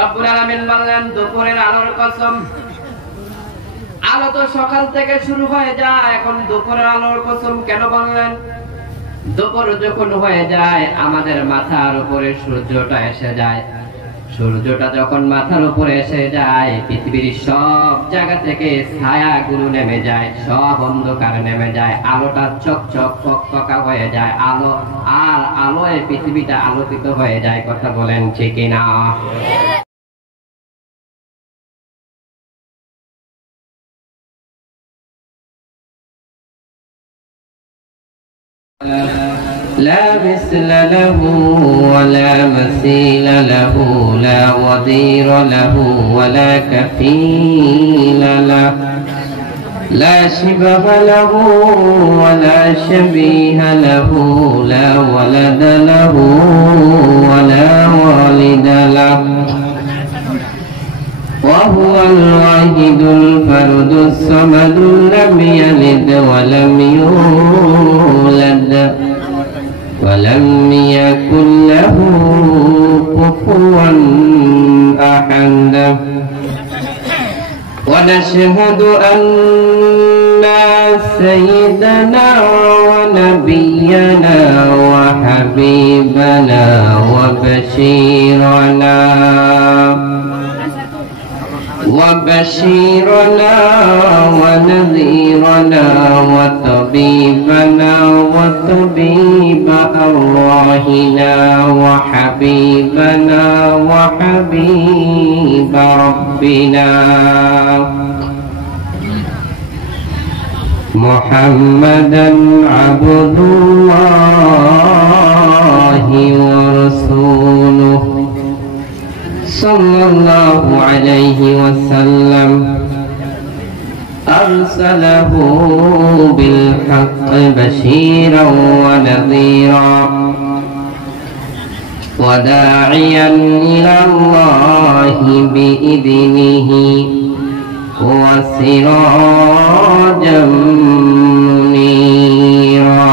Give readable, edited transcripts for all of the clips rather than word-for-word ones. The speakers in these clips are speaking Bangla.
রব্বুল আলামিন বললেন দুপুরের আলোর কসম। আলো তো সকাল থেকে শুরু হয়ে যায়, এখন দুপুরের আলোর কসম কেন বললেন? দুপুর যখন হয়ে যায় আমাদের মাথার উপরে সূর্যটা এসে যায়। সূর্যটা যখন মাথার উপরে এসে যায় পৃথিবীর সব জায়গা থেকে ছায়াগুলো নেমে যায়, সব অন্ধকার নেমে যায়, আলোটা চকচক ফকফকা হয়ে যায়, আলো আর আলোয় পৃথিবীটা আলোকিত হয়ে যায়। কথা বলেন ঠিক না? لا مثل له ولا مثيل له لا وزير له ولا كفيل له لا شبه له ولا شبيه له لا ولد له ولا والد له وهو الواحد الفرد الصمد لم يلد ولم يولد ولم يكن له كفوا أحد ونشهد أن سيدنا ونبينا وحبيبنا وبشيرنا ونذيرنا وطبيبنا وطبيب أرواحنا وحبيبنا وحبيب ربنا محمدا عبد الله ورسوله صلى الله عليه وسلم أرسله بالحق بشيرا ونذيرا وداعيا إلى الله بإذنه وسراجا منيرا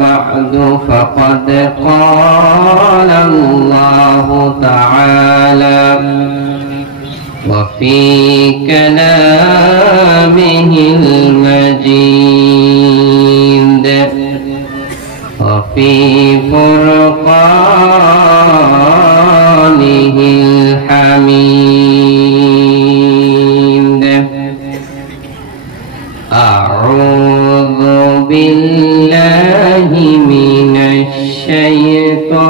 بعد فقد قال الله تعالى وفي كلامه المجيد وفي فرقانه الحميد أعوذ بالله من الشيطان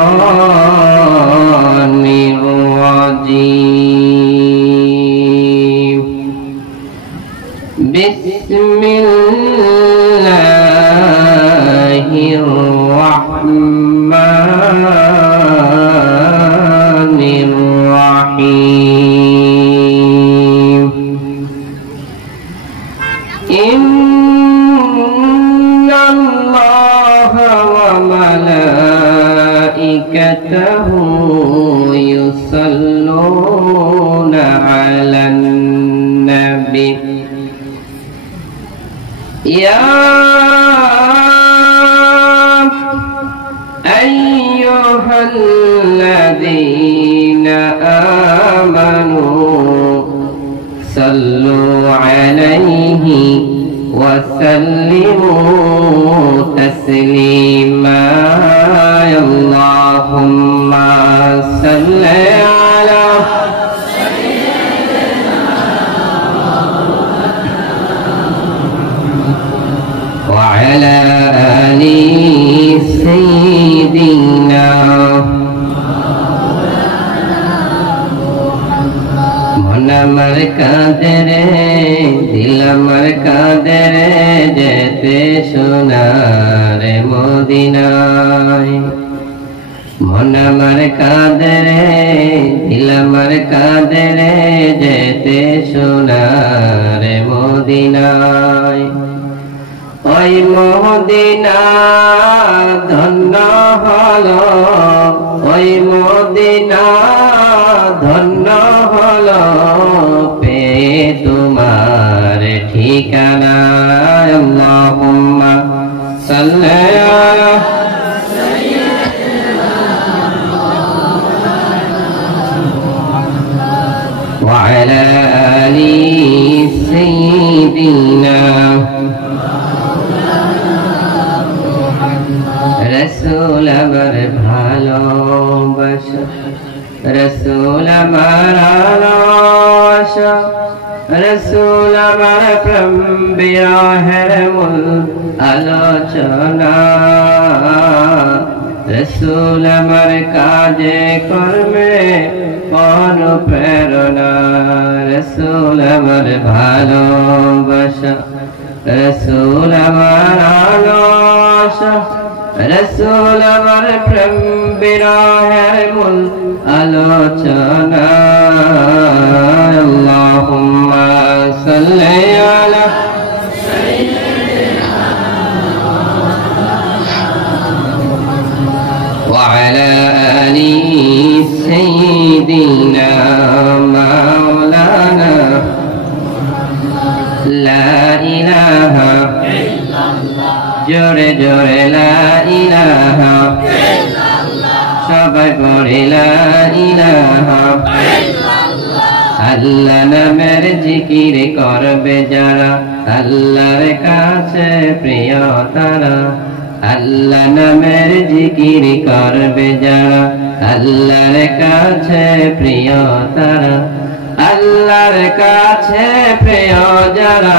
الرجيم بسم الله الرحمن الرحيم إن الله وملائكته يصلون على النبي يا أيها الذين آمنوا صلوا عليه وسلموا تسليما اللهم صل على وعلى آل سيدنا मन मर कादरे दिल मर कादरे जेते सोनारे मदीनाय मन मर कादरे दिल मर कादरे जेते सोनारे मदीनाय ओई मदीना धन्य हलो ओई मदीना धन्य हलो पे तुम्हारे ठिकाना अल्लाहुम्मा सल्ली রসুল আমার ভালোবাসা, রসুল আমার আশা, রসুল আমার প্রেম বিরহের মূল আলোচনা, রসুল আমার কাজে কর্মে অনুপ্রেরণা, রসুল আমার ভালোবাসা, রসুল আমার আশা, রসুল আমার প্রেম বিরহের মূল আলোচনা। আল্লাহুম্মা সাল্লি আলা ওয়া আলা আলি সাইয়্যিদিনা মাওলানা লা ইলাহা ইল্লাল্লাহ, জোরে জোরে লা ইলাহা ইল্লাল্লাহ, সবাই পড়ে লা ইলাহা ইল্লাল্লাহ। আল্লাহ নামের জিকির করবে যারা, আল্লাহর কাছে প্রিয় তারা, আল্লাহ নামের জিকির করবে যারা, আল্লাহর কাছে প্রিয় তারা, আল্লাহর কাছে প্রিয় যারা,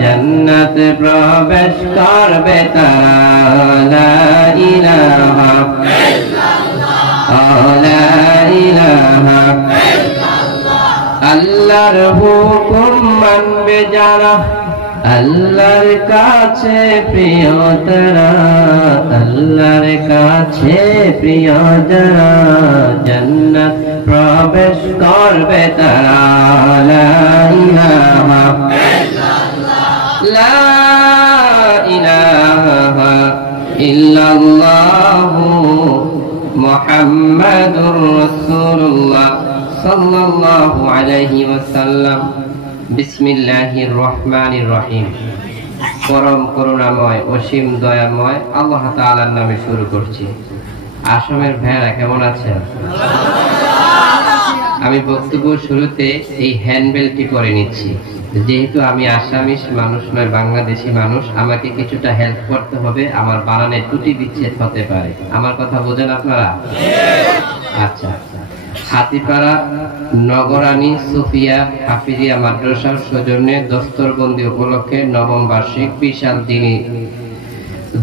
জান্নাত প্রবেশ করবে তারা। লা ইলাহা ইল্লাল্লাহ, লা ইলাহা ইল্লাল্লাহ। আল্লাহর হুকুম মানবে যারা, আল্লাহর কাছে প্রিয় তারা, আল্লাহর কাছে প্রিয় যারা, জান্নাত প্রবেশ করবে তারা। লা ইলাহা ইল্লাল্লাহ, লা ইলাহা ইল্লাল্লাহ মুহাম্মাদুর রাসূলুল্লাহ সাল্লাল্লাহু আলাইহি ওয়াসাল্লাম। বিসমিল্লাহির রহমানির রহিম। পরম করুণাময় অসীম দয়াময় আল্লাহ তাআলার নামে শুরু করছি। আসামের ভাইরা কেমন আছেন? আমি বক্তব্য শুরুতে এই হ্যান্ডবেলটি পরে নিচ্ছি, যেহেতু আমি আসামিস মানুষ নয়, বাংলাদেশি মানুষ, আমাকে কিছুটা হেল্প করতে হবে, আমার বানানে ত্রুটি বিচ্ছেদ হতে পারে। আমার কথা বোঝেন আপনারা? আচ্ছা। হাতিপাড়া নগরানী সুফিয়া হাফিজিয়া মাদ্রাসার সৌজন্যে দস্তরবন্দি উপলক্ষে নবম বার্ষিক বিশাল দিনী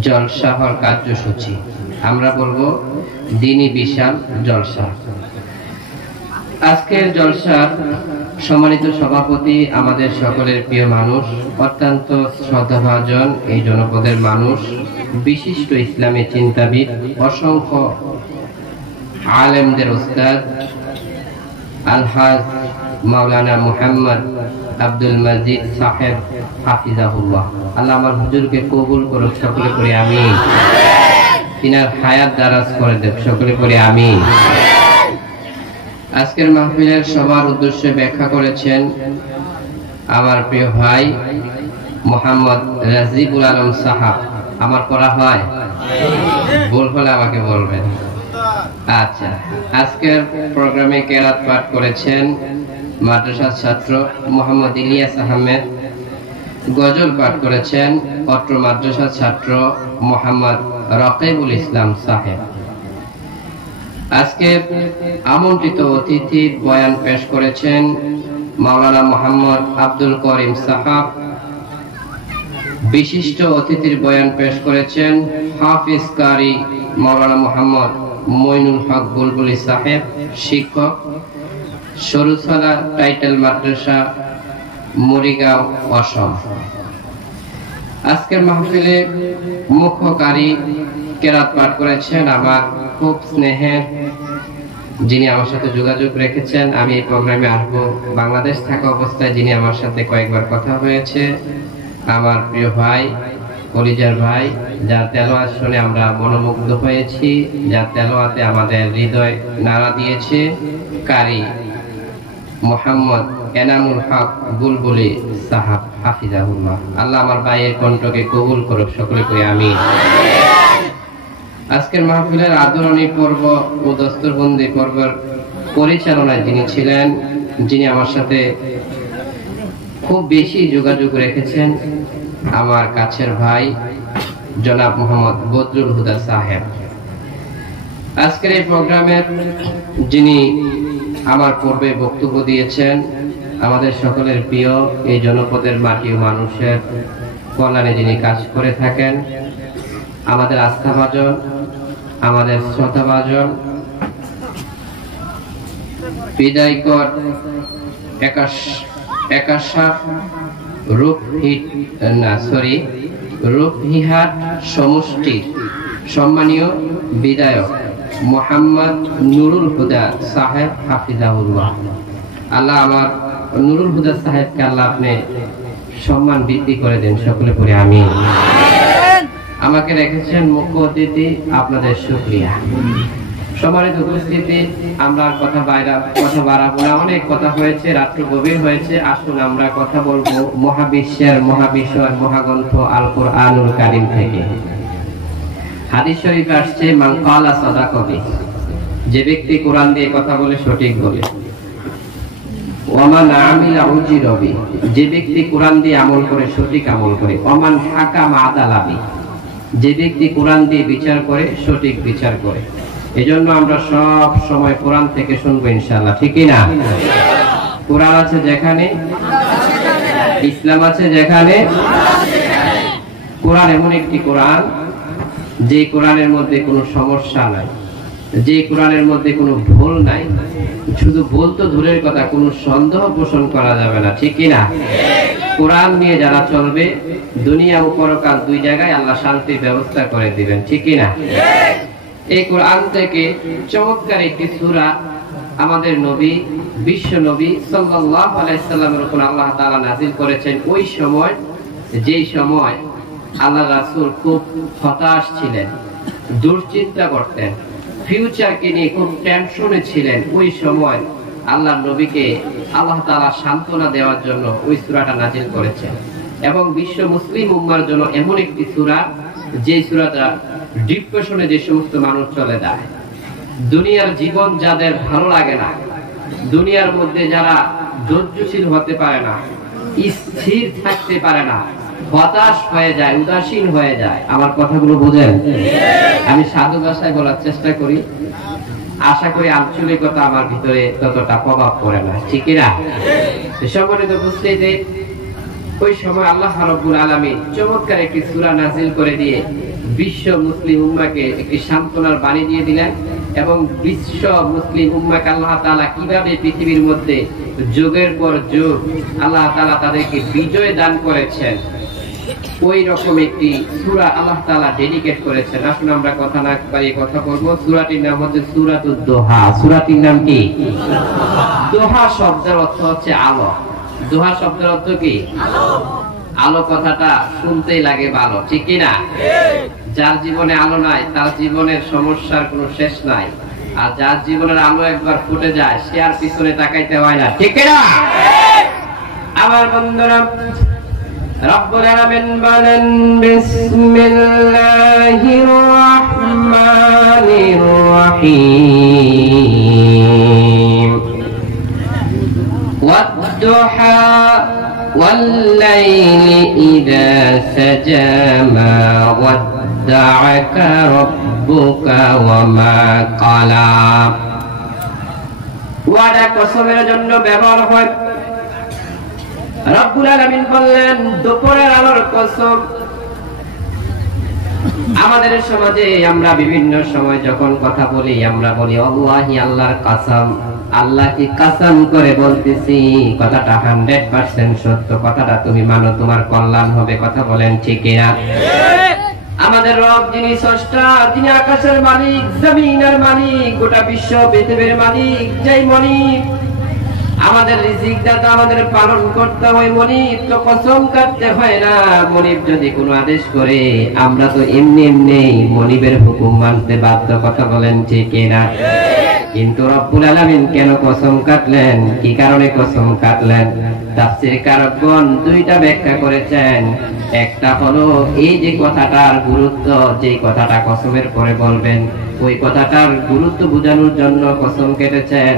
জলসাহর কার্যসূচি। আমরা বলবো দিনী বিশাল জলসা। আজকের জলসার সম্মানিত সভাপতি আমাদের সকলের প্রিয় মানুষ, অত্যন্ত শ্রদ্ধাভাজন এই জনপদের মানুষ, বিশিষ্ট ইসলামী চিন্তাবিদ, অসংখ্য আলেমদের উস্তাদ আলহাজ মাওলানা মুহাম্মদ আব্দুল মজিদ সাহেব হাফিজাহুল্লাহ। আল্লাহ আমার হুজুরকে কবুল করুক, সকলে করে আমিন। তিনার হায়াত দারাজ করে দেব, সকলে করে আমিন। আজকের মাহফিলের সবার উদ্দেশ্যে ব্যাখ্যা করেছেন আমার প্রিয় ভাই মোহাম্মদ রাজিবুল আলম সাহাব। আমার পড়া হয়? ভুল হলে আমাকে বলবেন। আচ্ছা, আজকের প্রোগ্রামে কেরাত পাঠ করেছেন মাদ্রাসার ছাত্র মোহাম্মদ ইলিয়াস আহমেদ। গজল পাঠ করেছেন অত্র মাদ্রাসার ছাত্র মোহাম্মদ রকিবুল ইসলাম সাহেব। আজকে আমন্ত্রিত অতিথি বয়ান পেশ করেছেন মাওলানা মোহাম্মদ আব্দুল করিম সাহাব। বিশিষ্ট অতিথির বয়ান পেশ করেছেন হাফিজ কারি মাওলানা মোহাম্মদ মইনুল হক বুলবুলি সাহেব, শিক্ষক, সরুছলা টাইটেল মাদ্রাসা, মরিগাঁও, অসম। আজকের মাহফিলে মুখ্য কারি কেরাত পাঠ করেছেন আমার খুব স্নেহের, যিনি আমার সাথে যোগাযোগ রেখেছেন। আমি এই প্রোগ্রামে আসবো বাংলাদেশ থাকা অবস্থায়, যিনি আমার সাথে কয়েকবার কথা হয়েছে, আমার প্রিয় ভাই, কলিজার ভাই, যার তেলাওয়াত শুনে আমরা মনোমুগ্ধ হয়েছি, যার তেলাওয়াতে আমাদের হৃদয় নাড়া দিয়েছে, কারি মোহাম্মদ এনামুল হক বুলবুলি সাহাব হাফিজাহুল্লাহ। আল্লাহ আমার ভাইয়ের কণ্ঠকে কবুল করুক, সকলে করি আমিন। আজকের মাহফিলের আদরণী পর্ব ও দস্তরবন্দি পর্বের পরিচালনায় যিনি ছিলেন, যিনি আমার সাথে খুব বেশি যোগাযোগ রেখেছেন, আমার কাছের ভাই জনাব মোহাম্মদ বদরুল হুদা সাহেব। আজকের এই প্রোগ্রামের যিনি আমার পূর্বে বক্তব্য দিয়েছেন, আমাদের সকলের প্রিয় এই জনপদের মাটি ও মানুষের কল্যাণে যিনি কাজ করে থাকেন, আমাদের আস্থাভাজন, আমাদের শ্রদ্ধাভাজন, বিদায়কর রূপহিহাট সমষ্টি সম্মানীয় বিধায়ক মোহাম্মদ নুরুল হুদা সাহেব হাফিজাহুল্লাহ। আল্লাহ আমার নুরুল হুদা সাহেবকে আল্লাহ আপনি সম্মান বৃদ্ধি করে দেন, সকলে পড়ে আমিন। আমাকে রেখেছেন মুখ্য অতিথি, আপনাদের শুকরিয়া। সম্মানিত উপস্থিতি, আমরা কথা বাড়াবো না, অনেক কথা হয়েছে, রাত্র গভীর হয়েছে। আসুন আমরা কথা বলবো মহাবিশ্বের মহাবিশ্বর মহাগ্রন্থ আল কুরআনুল কারীম থেকে। হাদিস শরীফ আসছে, মান ক্বালা সাদাকাতি, যে ব্যক্তি কোরআন দিয়ে কথা বলে সঠিক বলে। ওয়ামান আমিলা উজিরা বি, যে ব্যক্তি কোরআন দিয়ে আমল করে সঠিক আমল করে। ওয়ামান হাকামা আদালাবি, যে ব্যক্তি কোরআন দিয়ে বিচার করে সঠিক বিচার করে। এজন্য আমরা সব সময় কোরআন থেকে শুনবো ইনশাআল্লাহ, ঠিক কি না? কোরআন আছে যেখানে, ইসলাম আছে যেখানে। কোরআন এমন একটি কোরআন, যে কোরআনের মধ্যে কোনো সমস্যা নাই, যে কোরআনের মধ্যে কোনো ভুল নাই। শুধু ভুল তো দূরের কথা, কোনো সন্দেহ পোষণ করা যাবে না, ঠিক কি না? কোরআন নিয়ে যারা চলবে, দুনিয়া ও পরকাল দুই জায়গায় আল্লাহ শান্তির ব্যবস্থা করে দিবেন, ঠিক কি না? এই কোরআন থেকে চমৎকার একটি সূরা আমাদের নবী, বিশ্ব নবী সাল্লাল্লাহু আলাইহি সাল্লামের উপর আল্লাহ তাআলা নাযিল করেছেন। ওই সময়, যেই সময় আল্লাহ রাসূল খুব হতাশ ছিলেন, দুশ্চিন্তা করতেন, ফিউচারকে নিয়ে খুব টেনশনে ছিলেন, ওই সময় আল্লাহ নবীকে আল্লাহ তাআলা সান্ত্বনা দেওয়ার জন্য ওই সূরাটা নাযিল করেছেন। এবং বিশ্ব মুসলিম উম্মার জন্য এমন একটি সূরা, যে সূরাটা ডিপ্রেশনে যে সমস্ত মানুষ চলে যায়, দুনিয়ার জীবন যাদের ভালো লাগে না, দুনিয়ার মধ্যে যারা ধৈর্যশীল হতে পারে না, স্থির থাকতে পারে না, হতাশ হয়ে যায়, উদাসীন হয়ে যায়। আমার কথাগুলো বোঝেন? আমি সাধু ভাষায় বলার চেষ্টা করি, আশা করি আঞ্চলিকতা আমার ভিতরে ততটা প্রভাব পড়ে না, ঠিক না? সম্মানিত উপস্থিতি, ওই সময় আল্লাহ রাব্বুল আলামিন চমৎকার একটি সূরা নাযিল করে দিয়ে বিশ্ব মুসলিম উম্মাহকে একটি সান্ত্বনার বাণী দিয়ে দিলেন। এবং বিশ্ব মুসলিম উম্মাহকে আল্লাহ তাআলা কিভাবে পৃথিবীর মধ্যে যুগের পর যুগ আল্লাহ তাআলা তাদেরকে বিজয় দান করেছেন, ওই রকম একটি সূরা আল্লাহ তাআলা ডেডিকেট করেছেন। আসুন আমরা কথা না বাড়িয়ে কথা বলবো। সূরাটির নাম হচ্ছে সূরাতুদ দোহা। সূরাটির নাম কি? দোহা শব্দের অর্থ হচ্ছে আলো। দোহা শব্দের অর্থ কি? আলো। আলো কথাটা শুনতেই লাগে ভালো, ঠিক কি না? যার জীবনে আলো নাই, তার জীবনের সমস্যার কোনো শেষ নাই। আর যার জীবনের আলো একবার ফুটে যায়, সে আর পিছনে তাকাইতে হয় না, ঠিক কি না? আমার বন্ধুরা, রব্বুল আলামিন বলেন, বিসমিল্লাহির রাহমানির রহিম, ওয়াদ-দুহা ওয়াল-লাইলি ইযা সাজা, মা ওয়াদ্দা'আকা রাব্বুকা ওয়া মা ক্বালা। ওয়াদা কসমের জন্য ব্যবহার হয়। রব্বুল আলামিন বললেন, দুপুরের আলোর কসম। আমাদের সমাজে আমরা বিভিন্ন সময় যখন কথা বলি, আমরা বলি আল্লাহি, আল্লাহর কসম। আল্লাহকে কসম করে বলতেছি, কথাটা 100% সত্য, কথাটা তুমি মানো, তোমার কল্যাণ হবে। কথা বলেন, ঠিক কিনা? আমাদের রব যিনি স্রষ্টা, যিনি আকাশের মালিক, জমিনের মালিক, গোটা বিশ্ব পৃথিবীর মালিক, যেই মালিক আমাদের রিজিক দাতা, আমাদের পালন করতে হয়, মনিব তো কসম কাটতে হয় না। মনিব যদি কোনো আদেশ করে, আমরা তো এমনি এমনি মনিবের হুকুম মানতে বাধ্য। কথা বলেন, ঠিক কিনা? কিন্তু রব্বুল আলামিন কেন কসম কাটলেন? কি কারণে কসম কাটলেন? তাফসীরকারগণ দুইটা ব্যাখ্যা করেছেন। একটা হলো এই যে কথাটার গুরুত্ব, যে কথাটা কসমের পরে বলবেন, ওই কথাটার গুরুত্ব বোঝানোর জন্য কসম কেটেছেন।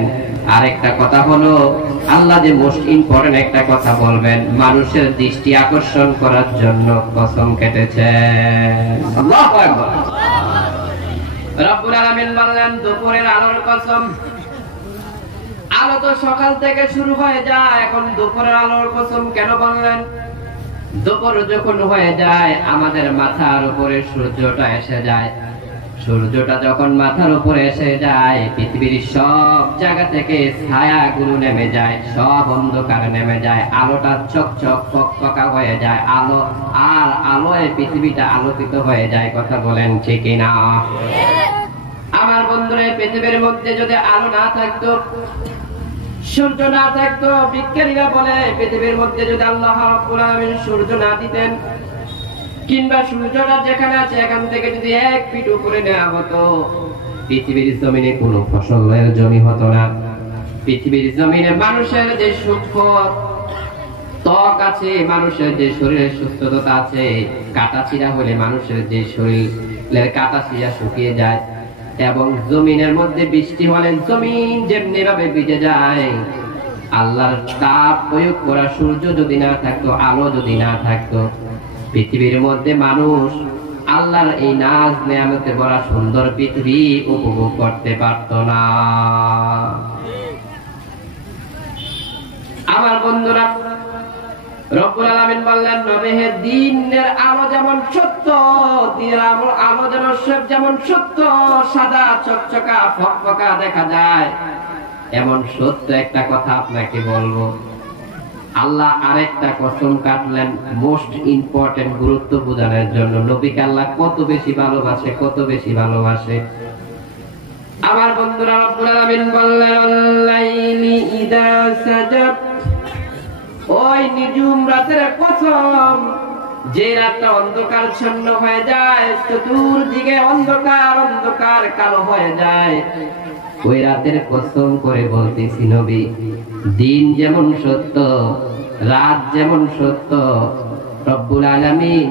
আরেকটা কথা হলো আল্লাহ যে মোস্ট ইম্পর্টেন্ট একটা কথা বলবেন, মানুষের দৃষ্টি আকর্ষণ করার জন্য কসম কেটেছেন। আল্লাহু আকবার। রব্বুল আলামিন বললেন দুপুরের আলোর কসম। আলো তো সকাল থেকে শুরু হয়ে যায়, এখন দুপুরের আলোর কসম কেন বললেন? দুপুর যখন হয়ে যায় আমাদের মাথার উপরে সূর্যটা এসে যায়। সূর্যটা যখন মাথার উপরে এসে যায় পৃথিবীর সব জায়গা থেকে ছায়াগুলো নেমে যায়, সব অন্ধকার নেমে যায়, আলোটা চকচক ফকফকা হয়ে যায়, আলো আর আলোয় পৃথিবীটা আলোকিত হয়ে যায়। কথা বলেন ঠিক না? আমার বন্ধুরা, পৃথিবীর মধ্যে যদি আলো না থাকতো, সূর্য না থাকতো, বিজ্ঞানীরা বলে পৃথিবীর মধ্যে যদি আল্লাহ রাব্বুল আলামিন সূর্য না দিতেন, কিংবা সূর্যটা যেখানে আছে এখান থেকে যদি 1 ফিট উপরে নেওয়া হতো, পৃথিবীর জমিনে কোনো ফসলের জমি হতো না। পৃথিবীর জমিনে মানুষের যে সূক্ষ্ম ত্বক আছে, মানুষের যে শরীরের সুস্থতা আছে, কাটাছিড়া হলে মানুষের যে শরীরের কাটাছিড়া শুকিয়ে যায়, এবং জমিনের মধ্যে বৃষ্টি হলে জমিন যেমনি ভাবে ভিজে যায়, আল্লাহর তাপ প্রয়োগ করা সূর্য যদি না থাকতো, আলো যদি না থাকতো, পৃথিবীর মধ্যে মানুষ আল্লাহর এই নাজ নেয়ামতে ভরা সুন্দর পৃথিবী উপভোগ করতে পারত না। আমার বন্ধুরা, রব্বুল আলামিন বললেন নবী হে, দিনের আলো যেমন সত্য, দিনের আলো যেমন সত্য, সাদা চকচকা ফকফকা দেখা যায়, এমন সত্য একটা কথা আপনাকে বলবো। আল্লাহ আরেকটা কসম কাটলেন মোস্ট ইম্পর্টেন্ট, গুরুত্ব বোঝানোর জন্য। নবীকে আল্লাহ কত বেশি ভালোবাসে, কত বেশি ভালোবাসে। আমার বন্ধুরা, রব্বুল আলামিন বললেন আল-লাইলি ইযা সাজা, ওই নিঝুম রাতের কসম, যে রাতটা অন্ধকারচ্ছন্ন হয়ে যায়, চতুর্দিকে অন্ধকার অন্ধকার কালো হয়ে যায়, ওই রাতের কসম করে বলতেছি নবী, দিন যেমন সত্য, রাত যেমন সত্য। রব্বুল আলামিন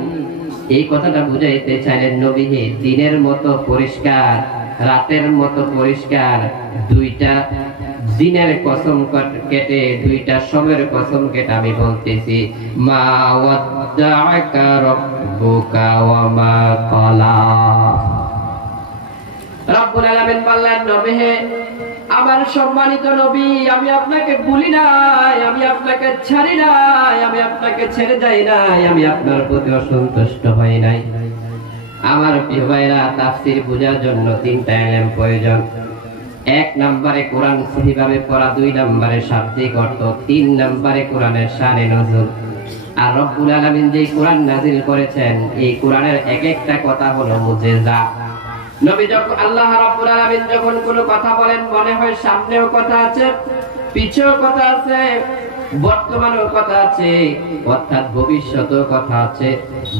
এই কথাটা বুঝাইতে চাইলেন নবী হে, দিনের মতো পরিষ্কার, রাতের মতো পরিষ্কার, দুইটা দিনের কসম কেটে, দুইটা সময়ের কসম কেটে আমি বলতেছি, মা ওয়াদ্দাআকা রাব্বুকা ওয়া মা ক্বালা। রব্বুল আলামিন বললেন নবী হে, আমার সম্মানিত নবী, আমি আপনাকে ভুলি নাই, আমি আপনাকে ছাড়ি নাই, আমি আপনাকে ছেড়ে যাই নাই, আমি আপনার প্রতি অসন্তুষ্ট হই নাই। আমার প্রিয় ভাইরা, তাফসীর বোঝার জন্য 3টা এলেম প্রয়োজন। 1 নম্বরে কোরআন সহিভাবে পড়া, 2 নম্বরে শাব্দিক অর্থ, 3 নম্বরে কোরআনের শানে নজুল। আর রব্বুল আলামিন যে কোরআন নাযিল করেছেন, এই কোরআনের এক একটা কথা হলো মুজিজা। নবী যখন আল্লাহ রাব্বুল আলামিন যখন কোনো কথা বলেন, মনে হয় সামনেও কথা আছে, পিছেও কথা আছে, বর্তমানেও কথা আছে, অর্থাৎ ভবিষ্যতেও কথা আছে,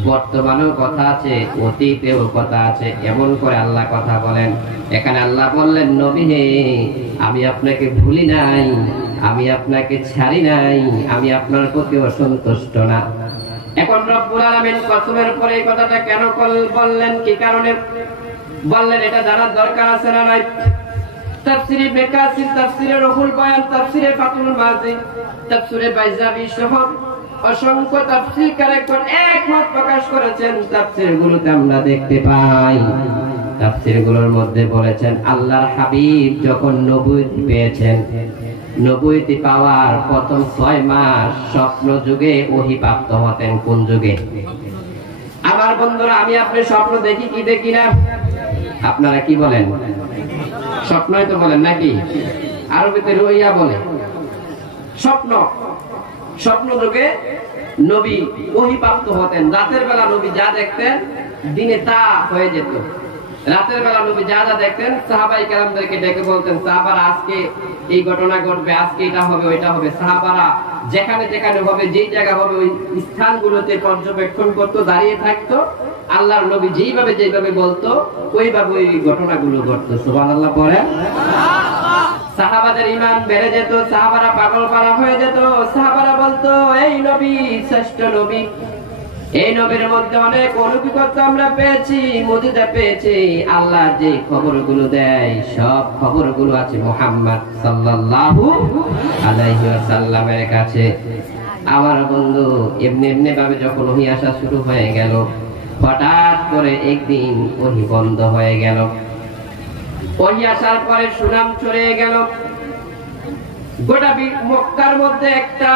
বর্তমানেও কথা আছে, অতীতেও কথা আছে, এমন করে আল্লাহ কথা বলেন। এখানে আল্লাহ বললেন নবী হে, আমি আপনাকে ভুলি নাই, আমি আপনাকে ছাড়ি নাই, আমি আপনার প্রতি অসন্তুষ্ট না। এখন রব্বুল আলামিন কসমের পরে এই কথাটা কেন বললেন, কি কারণে বললেন, এটা জানার দরকার আছে না নাই? তাফসীরে ইবনে কাসির, তাফসীরে রুহুল বায়ান, তাফসীরে ফাতুল মাজিদ, তাফসীরে বাইজাবি সহ অসংখ্য তাফসীরকারগণ একমত প্রকাশ করেছেন। তাফসীরগুলোতে আমরা দেখতে পাই, তাফসীরগুলোর মধ্যে বলেছেন আল্লাহর হাবিব যখন নবুয়ত পেয়েছেন, নবুয়তি পাওয়ার প্রথম 6 মাস স্বপ্ন যুগে ওহী প্রাপ্ত হতেন। কোন যুগে? আমার বন্ধুরা, আমি আপনি স্বপ্ন দেখি কি দেখি না? আপনারা কি বলেন? স্বপ্নই তো বলেন নাকি? আরবিতে রুইয়া বলে। স্বপ্ন, স্বপ্ন যুগে নবী ওহী প্রাপ্ত হতেন। রাতের বেলা নবী যা দেখতেন দিনে তা হয়ে যেত। রাতের বেলা নবী যা যা দেখতেন সাহাবায়ে কেরামদেরকে ডেকে বলতেন, সাহাবারা আজকে এই ঘটনা ঘটবে, আজকে এটা হবে, ওইটা হবে। সাহাবারা যেখানে যেখানে হবে, যেই জায়গা হবে, ওই স্থানগুলোতে পর্যবেক্ষণ করতো, দাঁড়িয়ে থাকতো। আল্লাহর নবী যেইভাবে বলতো ওইভাবে ওই ঘটনাগুলো ঘটতো। সুবহানাল্লাহ পড়েন। সাহাবাদের ঈমান বেড়ে যেত, সাহাবারা পাগল পারা হয়ে যেত। সাহাবারা বলতো, এই নবী শ্রেষ্ঠ নবী, এই নবীর মধ্যে অনেক অভিজ্ঞতা আমরা পেয়েছি, মুজিজা পেয়েছি। আল্লাহ যে খবরগুলো দেয় সব খবরগুলো আছে মুহাম্মদ সাল্লাল্লাহু আলাইহি ওয়াসাল্লামের কাছে। আমার বন্ধু এমনি এমনি ভাবে যখন ওহী আসা শুরু হয়ে গেল, হঠাৎ করে একদিন ওহী বন্ধ হয়ে গেল। ওহী আসার পরে সুনাম ছড়িয়ে গেল, গোটা মক্কার মধ্যে একটা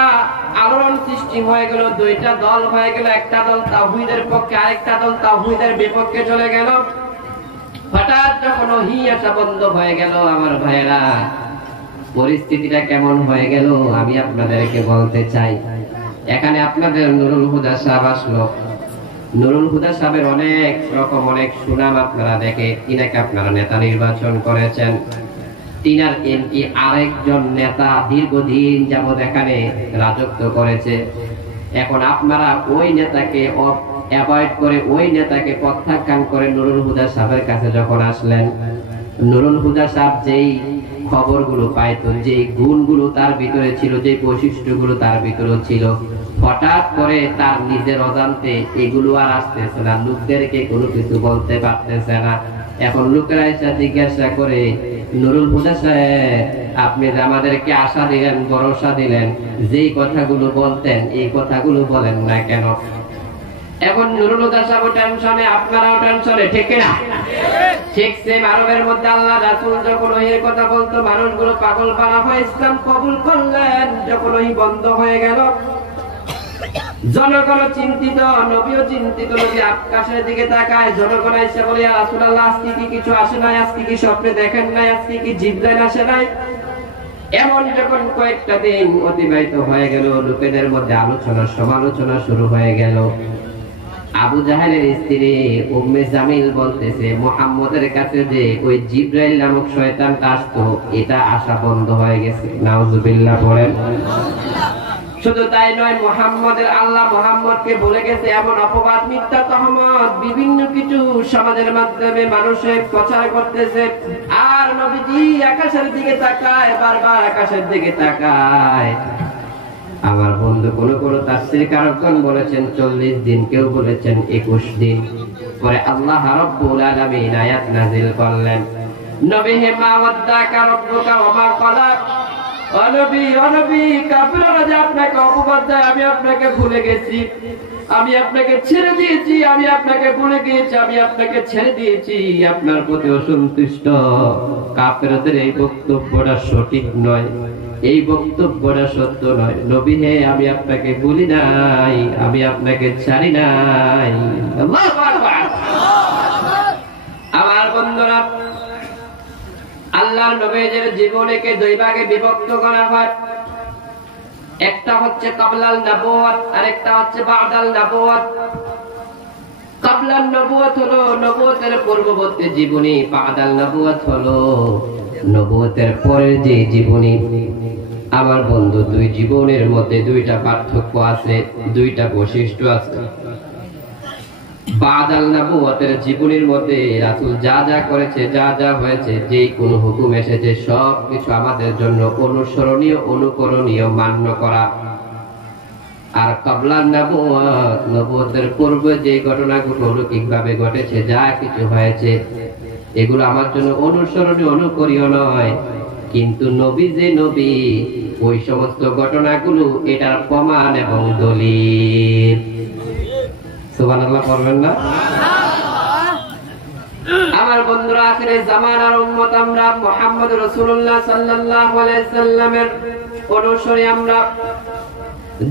আলোড়ন সৃষ্টি হয়ে গেল। দুইটা দল হয়ে গেল, একটা দল তাওহীদের পক্ষে, আরেকটা দল তাওহীদের বিপক্ষে চলে গেল। হঠাৎ যখন ওহী আসা বন্ধ হয়ে গেল, আমার ভাইয়েরা পরিস্থিতিটা কেমন হয়ে গেল আমি আপনাদেরকে বলতে চাই। এখানে আপনাদের নুরুল হুদা সাহেব আসলো। নুরুল হুদা সাহেবের অনেক রকম অনেক সুনাম আপনারা দেখে, তিনাকে আপনারা নেতা নির্বাচন করেছেন। তিনার এমপি আরেকজন নেতা দীর্ঘদিন যাবৎ এখানে রাজত্ব করেছে। এখন আপনারা ওই নেতাকে অ্যাভয়েড করে, ওই নেতাকে প্রত্যাখ্যান করে নুরুল হুদা সাহেবের কাছে যখন আসলেন, নুরুল হুদা সাহেব যেই খবরগুলো পাইতো, যে গুণগুলো তার ভিতরে ছিল, যে বৈশিষ্ট্যগুলো তার ভিতরে ছিল, হঠাৎ করে তার নিজের অজান্তে এগুলো আর আসতেছে না, লোকদেরকে কোনো কিছু বলতে পারতেছে না। এখন লোকেরা এসে জিজ্ঞাসা করে, নুরুল হুদা সাহেব আপনি যে আমাদেরকে আশা দিলেন, ভরসা দিলেন, যেই কথাগুলো বলতেন এই কথাগুলো বলেন না কেন? এখন নুরুল হুদা সাহেব টেনশনে, আপনারাও টেনশনে, ঠিক না? ঠিক সেম আরবের মধ্যে আল্লাহ রাসূল যখন ওহীর কথা বলতো, মানুষগুলো পাগল পারা হয়ে ইসলাম কবুল করলেন। যখন ওহী বন্ধ হয়ে গেল, জনগণ চিন্তিত, নবীও চিন্তিত। নবী আকাশের দিকে তাকায়, জনগণ এসে বলে, ইয়া রাসূলুল্লাহ আজকে কি কিছু আসে নাই? আজকে কি স্বপ্নে দেখেন নাই? আজকে কি জিবরাইল আসে নাই? এমন যখন কয়েকটা দিন অতিবাহিত হয়ে গেল, লোকেদের মধ্যে আলোচনা সমালোচনা শুরু হয়ে গেল। আবু জাহেলের স্ত্রী উম্মে জামিল বলতেছে, মুহাম্মদের কাছে যে ওই জিবরাইল নামক শয়তানটা আসতো, এটা আসা বন্ধ হয়ে গেছে। নাউজুবিল্লাহ বলেন। শুধু তাই নয়, মুহাম্মদের আল্লাহ মুহাম্মদকে ভুলে গেছে, এমন অপবাদ, মিথ্যা তহমত বিভিন্ন কিছু সমাজের মাধ্যমে মানুষের প্রচার করতেছে। আর নবীজি আকাশের দিকে তাকায়, বারবার আকাশের দিকে তাকায়। আমার বন্ধু কোন কোন তাফসীর কারকগণ বলেছেন 40 দিন, কেউ বলেছেন 21 দিন। পরে আল্লাহ রাব্বুল আলামিন আয়াত নাযিল করলেন, নবী হে মা ওয়াদ্দাকা রাব্বুকা ওয়া মা ক্বালা। ও নবী কাফিররা যে আপনাকে অপবাদ দেয়, আমি আপনাকে ভুলে গেছি, আমি আপনাকে ছেড়ে দিয়েছি, আমি আপনাকে ভুলে গিয়েছি, আমি আপনাকে ছেড়ে দিয়েছি, আপনার প্রতি অসন্তুষ্ট। কাফিরদের এই বক্তব্যটা সঠিক নয়, এই বক্তব্যটা সত্য নয়। নবী হে আমি আপনাকে ভুলি নাই, আমি আপনাকে ছাড়ি নাই। আল্লাহু আকবার। আমার বন্ধুরা, আল্লাহর নবীর জীবনকে দুই ভাগে বিভক্ত করা হয়। একটা হচ্ছে ক্বাবলাল নবুয়ত, আরেকটা হচ্ছে বা'দাল নবুয়ত। ক্বাবলাল নবুয়ত হলো নবুয়তের পূর্ববর্তী জীবনী, বা'দাল নবুয়ত হলো নবুয়তের পরের যে জীবনী। আমার বন্ধু, দুই জীবনের মধ্যে দুইটা পার্থক্য আছে, দুইটা বৈশিষ্ট্য আছে। বা'দাল নবুয়তের জীবনীর মধ্যে রাসূল যা যা করেছে, যা যা হয়েছে, যে কোন হুকুম এসেছে, সবকিছু আমাদের জন্য অনুসরণীয়, অনুকরণীয়, মান্য করা। আর ক্বাবলান নবুয়ত, নবুয়তের পূর্বে যে ঘটনাগুলো অলৌকিকভাবে ঘটেছে, যা কিছু হয়েছে, এগুলো আমার জন্য অনুসরণীয়, অনুকরণীয় নয়। কিন্তু নবী যে নবী, ওই সমস্ত ঘটনাগুলো এটার প্রমাণ এবং দলিল। সুবহানাল্লাহ পড়বেন না? আমার বন্ধুরা, আখিরে জামানার উম্মত আমরা, মুহাম্মদ রাসূলুল্লাহ সাল্লাল্লাহু আলাইহি সাল্লামের অনুসরী আমরা।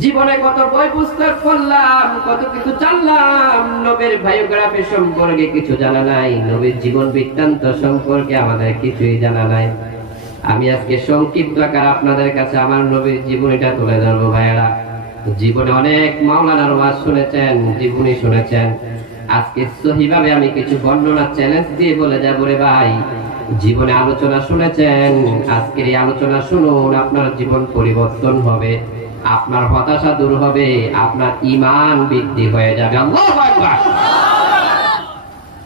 জীবনে কত বই পুস্তক পড়লাম, কত কিছু জানলাম, নবীর বায়োগ্রাফি সম্পর্কে কিছু জানা নাই, নবীর জীবন বৃত্তান্ত সম্পর্কে আমাদের কিছুই জানা নাই। আমি আজকে সংক্ষিপ্ত আকারে আপনাদের কাছে আমার নবীর জীবনীটা তুলে ধরবো। ভাইয়েরা, জীবনে অনেক মাওলানার ওয়াজ শুনেছেন, জীবনী শুনেছেন। আজকে সহিভাবে আমি কিছু বর্ণনা চ্যালেঞ্জ দিয়ে বলে যাবো, রে ভাই, জীবনে আলোচনা শুনেছেন, আজকের এই আলোচনা শুনুন, আপনার জীবন পরিবর্তন হবে, আপনার হতাশা দূর হবে, আপনার ঈমান বৃদ্ধি হয়ে যাবে। আল্লাহু আকবার।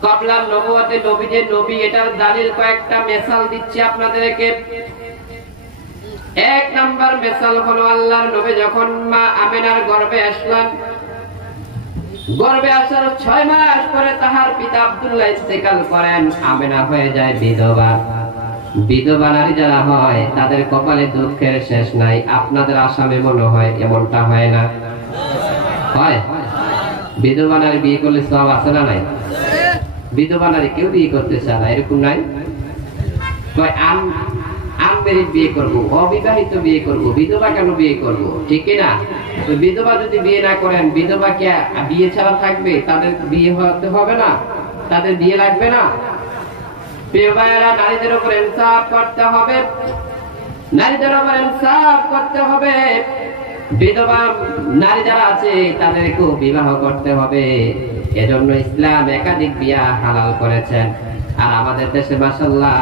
ক্বাবলান নবুয়তে নবী যে নবী, এটার দলিল কয়েকটা মিসাল দিচ্ছি আপনাদেরকে। এক নাম্বার মিসাল হলো, আল্লাহর নবী যখন মা আমিনার গর্ভে আসলেন, গর্ভে আসার 6 মাস পরে তাহার পিতা আব্দুল্লাহ ইন্তেকাল করেন। আমেনা হয়ে যায় বিধবা। বিধবা নারী যারা হয় তাদের কপালে দুঃখের শেষ নাই। আপনাদের আসামে মনে হয় এমনটা হয় না? হয়। বিধবা নারী বিয়ে করলে সব আছে না নাই? বিধবা নারী কেউ বিয়ে করতে চায় না, এরকম নাই? আনমেরিড বিয়ে করবো, অবিবাহিত বিয়ে করবো, বিধবা কেন বিয়ে করবো? ঠিক না? তো বিধবা যদি বিয়ে না করেন, বিধবা কি বিয়ে ছাড়া থাকবে? তাদের বিয়ে হতে হবে না? তাদের বিয়ে লাগবে না? প্রিয় ভাইয়েরা, নারীদের উপর ইনসাফ করতে হবে, নারীদের উপর ইনসাফ করতে হবে। বিধবা নারী যারা আছে তাদেরকেও বিবাহ করতে হবে। এজন্য ইসলাম একাধিক বিয়ে হালাল করেছেন। আর আমাদের দেশে মাশাআল্লাহ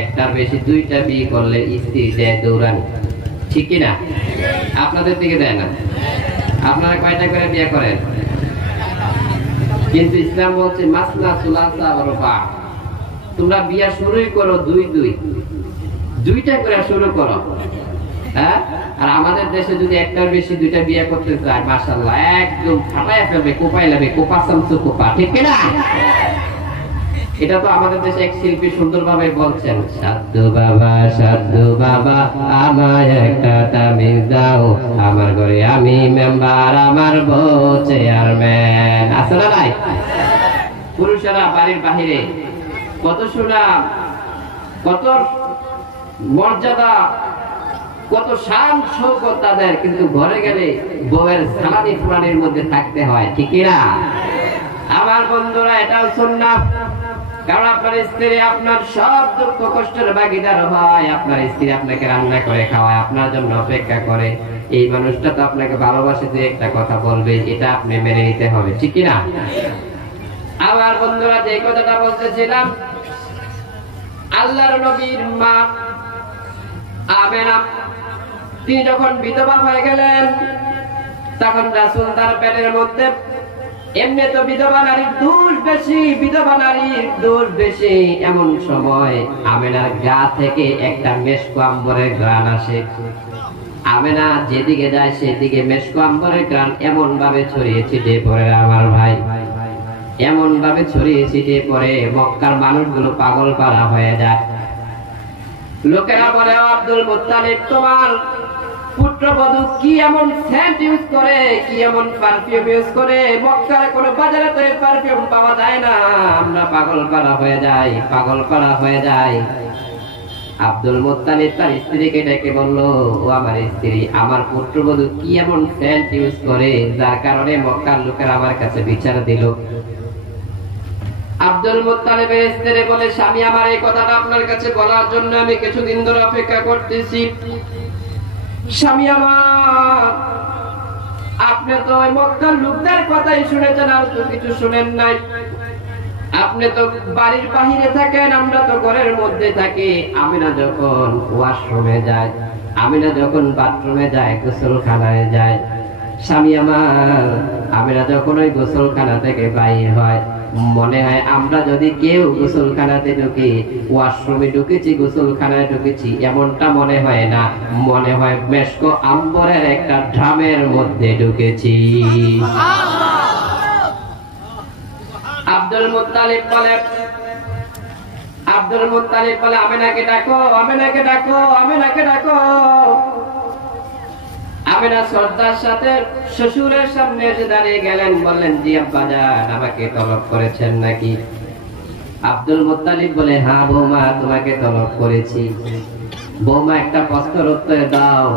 একটার বেশি 2টা বিয়ে করলে স্ত্রী দেয় দৌড়ানি। ঠিক কিনা? আপনাদের দিকে দেয় না? আপনারা কয়টা করে বিয়ে করেন? কিন্তু ইসলাম বলছে মাসনা সুলাসা ওয়া রুবা। তোমরা বিয়ে শুরুই করো 2টা করে শুরু করো। হ্যাঁ? আর আমাদের দেশে যদি একটার বেশি 2টা বিয়ে করতে চায়, মাশাআল্লাহ একদম ফাটায় ফেলবে, কোপাই লাগবে, কোপা সামসু কোপা। ঠিক কিনা? এটা তো আমাদের দেশে এক শিল্পী সুন্দরভাবে বলছেন, সাধু বাবা আমায় একটা তামিজ দাও, আমার ঘরে আমি মেম্বার, আমার বউ চেয়ারম্যান। আছে না নাই? পুরুষেরা বাড়ির বাহিরে কত সুনাম, কত মর্যাদা, কত শান শৌকত তাদের, কিন্তু ঘরে গেলে বউয়ের সালামি ফুরানির মধ্যে থাকতে হয়। ঠিক না? আমার বন্ধুরা, এটাও সুন্নাহ। কারণ আপনার স্ত্রী আপনার সব দুঃখ কষ্টের ভাগিদার হয়। আপনার স্ত্রী আপনাকে রান্না করে খাওয়ায়, আপনার জন্য অপেক্ষা করে। এই মানুষটা তো আপনাকে ভালোবাসে, যে একটা কথা বলবে, এটা আপনি মেনে নিতে হবে। ঠিক না? আমার বন্ধুরা, যে কথাটা বলতেছিলাম, আল্লাহর নবীর মা আমেনা তিনি যখন বিধবা হয়ে গেলেন, তখন রাসূল তার পেটের মধ্যে, এমনি তো বিধবা নারীর দোষ বেশি, বিধবা নারীর দোষ বেশি, এমন সময় আমেনার গা থেকে একটা মেশকো আম্বরের ঘ্রাণ আসে। আমেনা যেদিকে যায় সেদিকে মেশকো আম্বরের ঘ্রাণ এমন ভাবে ছড়িয়ে ছিটিয়ে পড়ে, আমার ভাই, এমন ভাবে ছড়িয়ে ছিটিয়ে পড়ে মক্কার মানুষগুলো পাগল পারা হয়ে যায়। লোকেরা বলে, আব্দুল মুত্তালিব তোমার পুত্রবধূ কি এমন সেন্ট ইউজ করে, কি এমন পারফিউম ইউজ করে, মক্কার কোনো বাজারে তো এই পারফিউম পাওয়া যায় না। আমরা পাগল পারা হয়ে যাই, পাগল পারা হয়ে যাই। আব্দুল মুত্তালিব তার স্ত্রীকে ডেকে বলল, ও আমার স্ত্রী, আমার পুত্রবধূ কি এমন সেন্ট ইউজ করে যার কারণে মক্কার লোকেরা আমার কাছে বিচার দিল। আব্দুল মুত্তালিবের স্ত্রী বলে, স্বামী আমার এই কথাটা আপনার কাছে বলার জন্য আমি কিছুদিন ধরে অপেক্ষা করতেছি। স্বামী আমার, আপনি তো ওই মক্কার লোকদের কথাই শুনেছেন, আর তো কিছু শুনেন নাই। আপনি তো বাড়ির বাহিরে থাকেন, আমরা তো ঘরের মধ্যে থাকি। আমিনা যখন ওয়াশরুমে যায়, আমিনা যখন বাথরুমে যায়, গোসলখানায় যায়, স্বামী আমার, আমিনা যখন ওই গোসলখানা থেকে বাইরে হয়, মনে হয় আমরা যদি কেউ গোসলখানাতে ঢুকি, ওয়াশরুমে ঢুকেছি, গোসলখানায় ঢুকেছি, এমনটা মনে হয় না। মনে হয় মেশকো আম্বরের একটা ড্রামের মধ্যে ঢুকেছি। আব্দুল মুত্তালিব বলে, আমিনাকে ডাকো, আমিনাকে ডাকো, আমিনাকে ডাকো। আমিনা শ্রদ্ধার সাথে শ্বশুরের সামনে এসে দাঁড়িয়ে গেলেন, বললেন, জি আব্বাজান, আমাকে তলব করেছেন নাকি? আব্দুল মুত্তালিব বলে, হ্যাঁ বৌমা, তোমাকে তলব করেছি। বৌমা, একটা প্রশ্নের উত্তর দাও,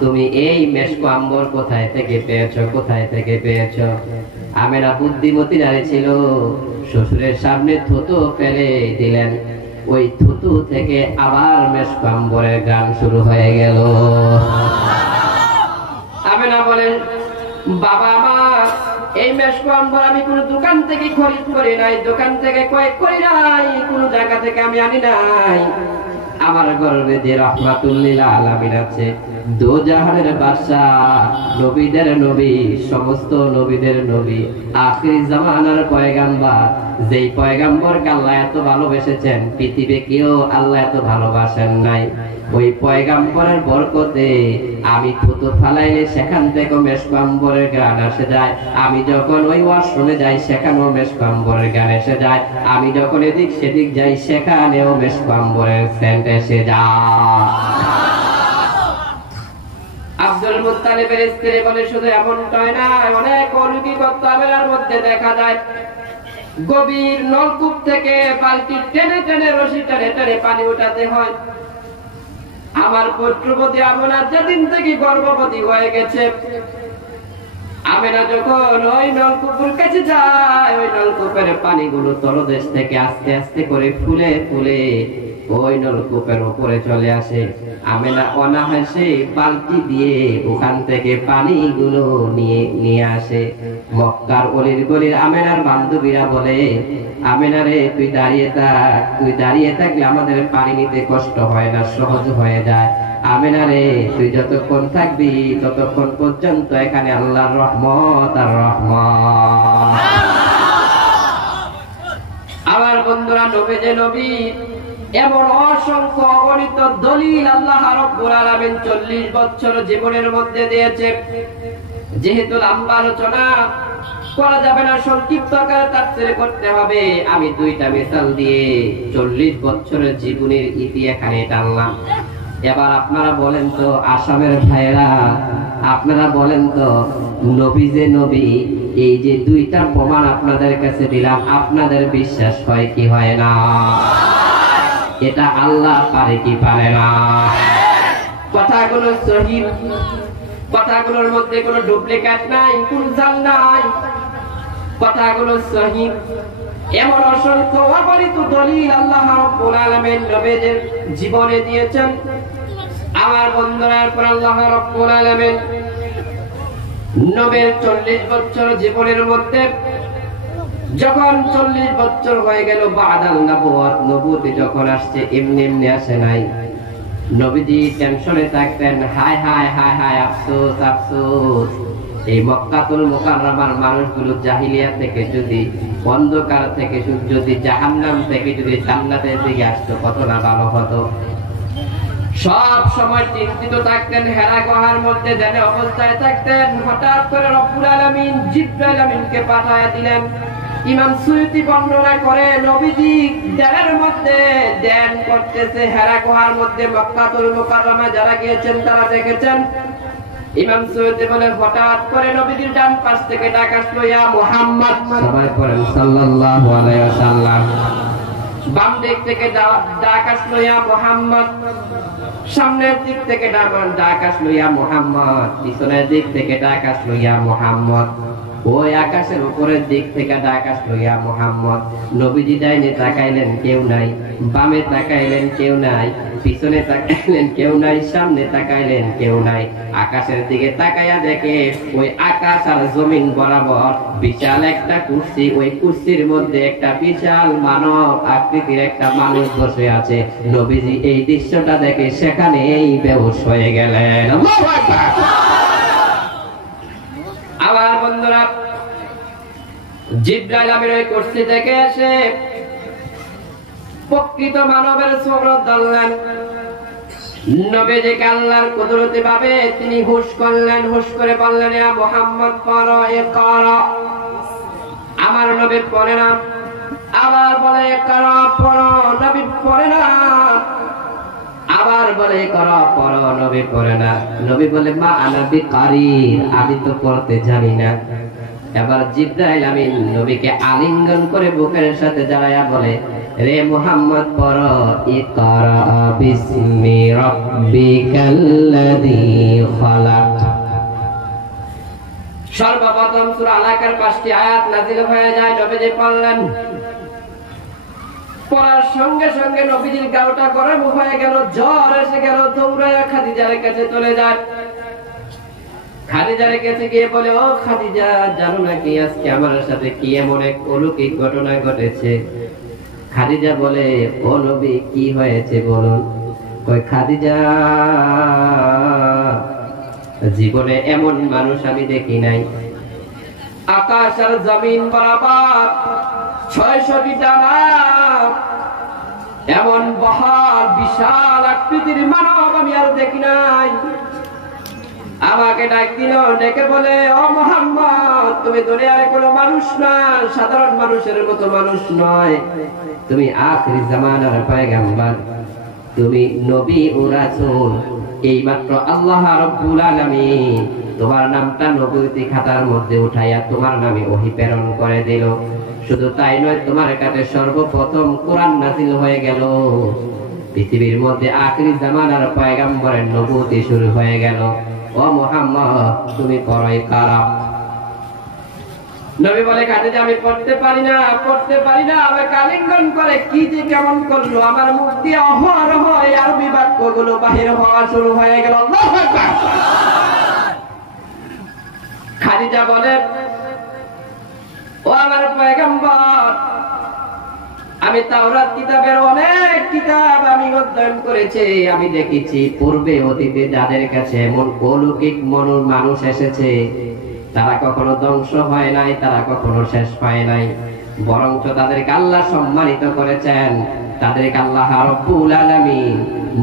তুমি এই মেশকো আম্বর কোথায় থেকে পেয়েছো, কোথায় থেকে পেয়েছো? আমিনা বুদ্ধিমতী নারী ছিল, শ্বশুরের সামনে থুতু ফেলে দিলেন। ওই থুতু থেকে আবার মেশকো আম্বরের গান শুরু হয়ে গেল। আমিনা বলেন, বাবা আমার, এই মেশকো আম্বর আমি কোন দোকান থেকে খরিদ করি নাই, দোকান থেকে ক্রয় করি নাই, কোন জায়গা থেকে আমি আনি নাই। আমার গর্ভে যে রাহমাতুল লিল আলামিন আছে, দোজাহানের বাদশা, নবীদের নবী, সমস্ত নবীদের নবী, আখির জামানার পয়গাম্বর, যেই পয়গাম্বরকে আল্লাহ এত ভালোবেসেছেন, পৃথিবীতে কেউ আল্লাহ এত ভালোবাসেন নাই। ওই পয়গাম্বরের বরকতে আমি থুতু ফালাইলে সেখান থেকে মেশকাম্বরের গান এসে যায়। আমি যখন ওই ওয়াশরুমে যাই সেখানেও মেশকাম্বরের গান এসে যায়। আমি যখন এদিক সেদিক যাই সেখানেও মেশকাম্বরের সেন্ট এসে যায়। আব্দুল মুত্তালিবের স্ত্রী বলে শুধু এমনটাই না, অনেক অলৌকিকত্ব আমেনার মধ্যে দেখা যায়। গভীর নলকূপ থেকে বালতি টেনে টেনে রশি টেনে টেনে পানি উঠাতে হয়। আমার পুত্রবতী আমেনা যেদিন থেকে গর্ভবতী হয়ে গেছে, আমেনা যখন ওই নলকূপের কাছে যায়, ওই নলকূপের পানিগুলো তলদেশ থেকে আস্তে আস্তে করে ফুলে ফুলে ওই নলকূপের উপরে চলে আসে। আমেনা অনায়াসে বালতি দিয়ে ওখান থেকে পানিগুলো নিয়ে আসে। মক্কার অলির গলির আমেনার বান্ধবীরা বলে, আমেনা রে তুই দাঁড়িয়ে থাকলে আমাদের পানি নিতে কষ্ট হয় না, সহজ হয়ে যায়। আমেনা রে তুই যতক্ষণ থাকবি ততক্ষণ পর্যন্ত এখানে আল্লাহর রহমত আর রহমত। আমার বন্ধুরা, নবী যে নবী, এমন অসংখ্য অগণিত দলিল আল্লাহ রাব্বুল আলামিন 40 বছর জীবনের মধ্যে দিয়েছে। যেহেতু লম্বা আলোচনা করা যাবে না, সংক্ষিপ্ত আকারে তাফসীর করতে হবে, আমি দুইটা মিসাল দিয়ে 40 বছরের জীবনের ইতি এখানে টানলাম। এবার আপনারা বলেন তো, আসামের ভাইরা, আপনারা বলেন তো, নবী যে নবী, এই যে দুইটা প্রমাণ আপনাদের কাছে দিলাম, আপনাদের বিশ্বাস হয় কি হয় না? এটা আল্লাহ পারে কি পারে না? কথাগুলো সহিহ, কথাগুলোর মধ্যে কোনো ডুপ্লিকেট নাই, কোনো জাল নাই, কথাগুলো সহিহ। এমন অসংখ্য অগণিত দলিল আল্লাহ রাব্বুল আলামিন নবীদের জীবনে দিয়েছেন। আমার বন্ধুরা, পর আল্লাহ রাব্বুল আলামিন নবীর 40 বছর জীবনের মধ্যে যখন 40 বছর হয়ে গেল, বাদাল নবুয়ত, নবুয়তি যখন আসছে, এমনি এমনি আসে নাই। নবীজি টেনশনে থাকতেন, হায় হায় হায় হায়, আফসোস আফসোস, এই মক্কাতুল মুকাররমার মানুষগুলো জাহিলিয়া থেকে যদি, অন্ধকার থেকে যদি, জাহান্নাম থেকে যদি জান্নাতের দিকে আসতো কত না ভালো হতো। সব সময় চিন্তিত থাকতেন, হেরা গুহার মধ্যে ধ্যানে অবস্থায় থাকতেন। হঠাৎ করে রব্বুল আলামিন জিবরাইল আমিনকে পাঠায়া দিলেন। ইমাম সুয়ুতি বর্ণনা করে, নবীজি ধ্যানের মধ্যে ধ্যান করতেছে হেরা গুহার মধ্যে। মক্কাতুল মুকাররমায় যারা গিয়েছেন তারা দেখেছেন। ইমাম সুয়ুতি বলেন, হঠাৎ করে নবীজির ডান পাশ থেকে ডাক আসলো, ইয়া মুহাম্মদ, সবাই পড়েন সাল্লাল্লাহু আলাইহি ওয়াসাল্লাম। বাম দিক থেকে ডাক আসলো, ইয়া মুহাম্মদ। সামনের দিক থেকে ডাক আসলো, ইয়া মুহাম্মদ। পিছনের দিক থেকে ডাক আসলো, ইয়া মুহাম্মদ। ওই আকাশের উপরের দিক থেকে ডাক আসলো, ইয়া মুহাম্মদ। নবীজি ডাইনে তাকাইলেন, কেউ নাই। বামে তাকাইলেন, কেউ নাই। পিছনে তাকাইলেন, কেউ নাই। সামনে তাকাইলেন, কেউ নাই। আকাশের দিকে তাকাইয়া দেখে ওই আকাশ আর জমিন বরাবর বিশাল একটা কুরসি, ওই কুরসির মধ্যে একটা বিশাল মানব আকৃতির একটা মানুষ বসে আছে। নবীজি এই দৃশ্যটা দেখে সেখানেই বেহুশ হয়ে গেলেন। আল্লাহু আকবার। আমার বন্ধুরা, জিবরাইল আমিন ওই কুরসি থেকে এসে প্রকৃত মানবের সুরত ধরলেন। নবীজিকে আল্লাহর কুদরতি ভাবে তিনি হুশ করলেন। হুশ করে বললেন, ইয়া মুহাম্মদ পড়ো, ইকরা। আমার নবী পড়ে না। আবার বলে, ইকরা পড়ো, নবী পড়ে না। আবার বলে, ইকরা পড়ো, নবী পড়ে না। নবী বলে, মা আনা বিকারির, আমি তো পড়তে জানি না। এবার জিবরাইল আমিন নবীকে আলিঙ্গন করে বুকের সাথে জড়ায়া বলে, রে মুহাম্মদ পড়ো, ইকরা বিসমি রাব্বিকাল্লাযী খালাক। সর্বপ্রথম সূরা আলাকার 5টি আয়াত নাযিল হয়ে যায়। নবীজি পড়লেন। পড়ার সঙ্গে সঙ্গে নবীজির গাওটা গরম হয়ে গেল, জ্বর এসে গেল। দৌড়ায়া খাদিজার কাছে চলে যায়। খাদিজার কাছে গিয়ে বলে, ও খাদিজা, জানো নাকি আজকে আমার সাথে কি এমন এক অলৌকিক ঘটনা ঘটেছে? খাদিজা বলে, ও নবী, কি হয়েছে বলুন। ওই খাদিজা, জীবনে এমন মানুষ আমি দেখি নাই। আকাশ আর জমিন বরাবর 600 ডানা, এমন বহাল বিশাল আকৃতির মানব আমি আর দেখি নাই। আমাকে ডাক দিল, ডেকে বলে, ও মুহাম্মদ, তুমি দুনিয়ার কোনো মানুষ না, সাধারণ মানুষের মতো মানুষ নয়, তুমি আখির জামানার পয়গম্বর, তুমি নবী ও রাসূল। এইমাত্র আল্লাহ রাব্বুল আলামিন তোমার নামটা নবুয়তি খাতার মধ্যে উঠাইয়া তোমার নামে ওহী প্রেরণ করে দিল। শুধু তাই নয়, তোমার কাছে সর্বপ্রথম কোরআন নাযিল হয়ে গেল। পৃথিবীর মধ্যে আখির জামানার পয়গম্বরের নবুয়তি শুরু হয়ে গেল। ও মুহাম্মদ, তুমি পড়াই কারা? নবী বলে, খাদিজা, আমি পড়তে পারি না, পড়তে পারি না। আমাকে আলিঙ্গন করে কি যে কেমন করলো, আমার মুখ দিয়ে অহরহ এই আরবি বাক্যগুলো বাহির হওয়া শুরু হয়ে গেল। আল্লাহু আকবার। খাদিজা বলে, ও আমার পয়গম্বর, আমি তাওরাত কিতাবের অনেক কিতাব আমি অধ্যয়ন করেছি, আমি দেখেছি পূর্বে অতীতে যাদের কাছে এমন অলৌকিক মানুষ এসেছে, তারা কখনো ধ্বংস হয় নাই, তারা কখনো শেষ পায় নাই, বরঞ্চ তাদেরকে আল্লাহ সম্মানিত করেছেন, তাদেরকে আল্লাহ রাব্বুল আলামিন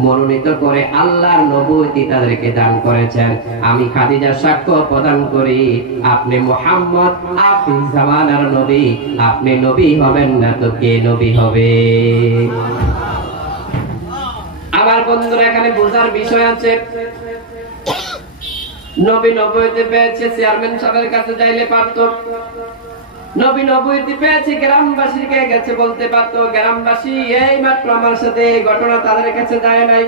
মনোনীত করে আল্লাহর নবুয়তি তাদেরকে দান করেছেন। আমি খাদিজা সাক্ষ্য প্রদান করি, আপনি মুহাম্মদ আখির জামানার নবী, আপনি নবী হবেন না তো কে নবী হবে? আমার বন্ধুরা, এখানে বোঝার বিষয় আছে। নবী নবুয়তি পেয়েছে, চেয়ারম্যান সাহেবের কাছে যাইলে পারতো। নবী নবুয়তি পেয়েছে, গ্রামবাসীকে গেছে বলতে পারতো। গ্রামবাসী এই মাত্র আমার সাথে এই ঘটনা তাদের কাছে যায় নাই।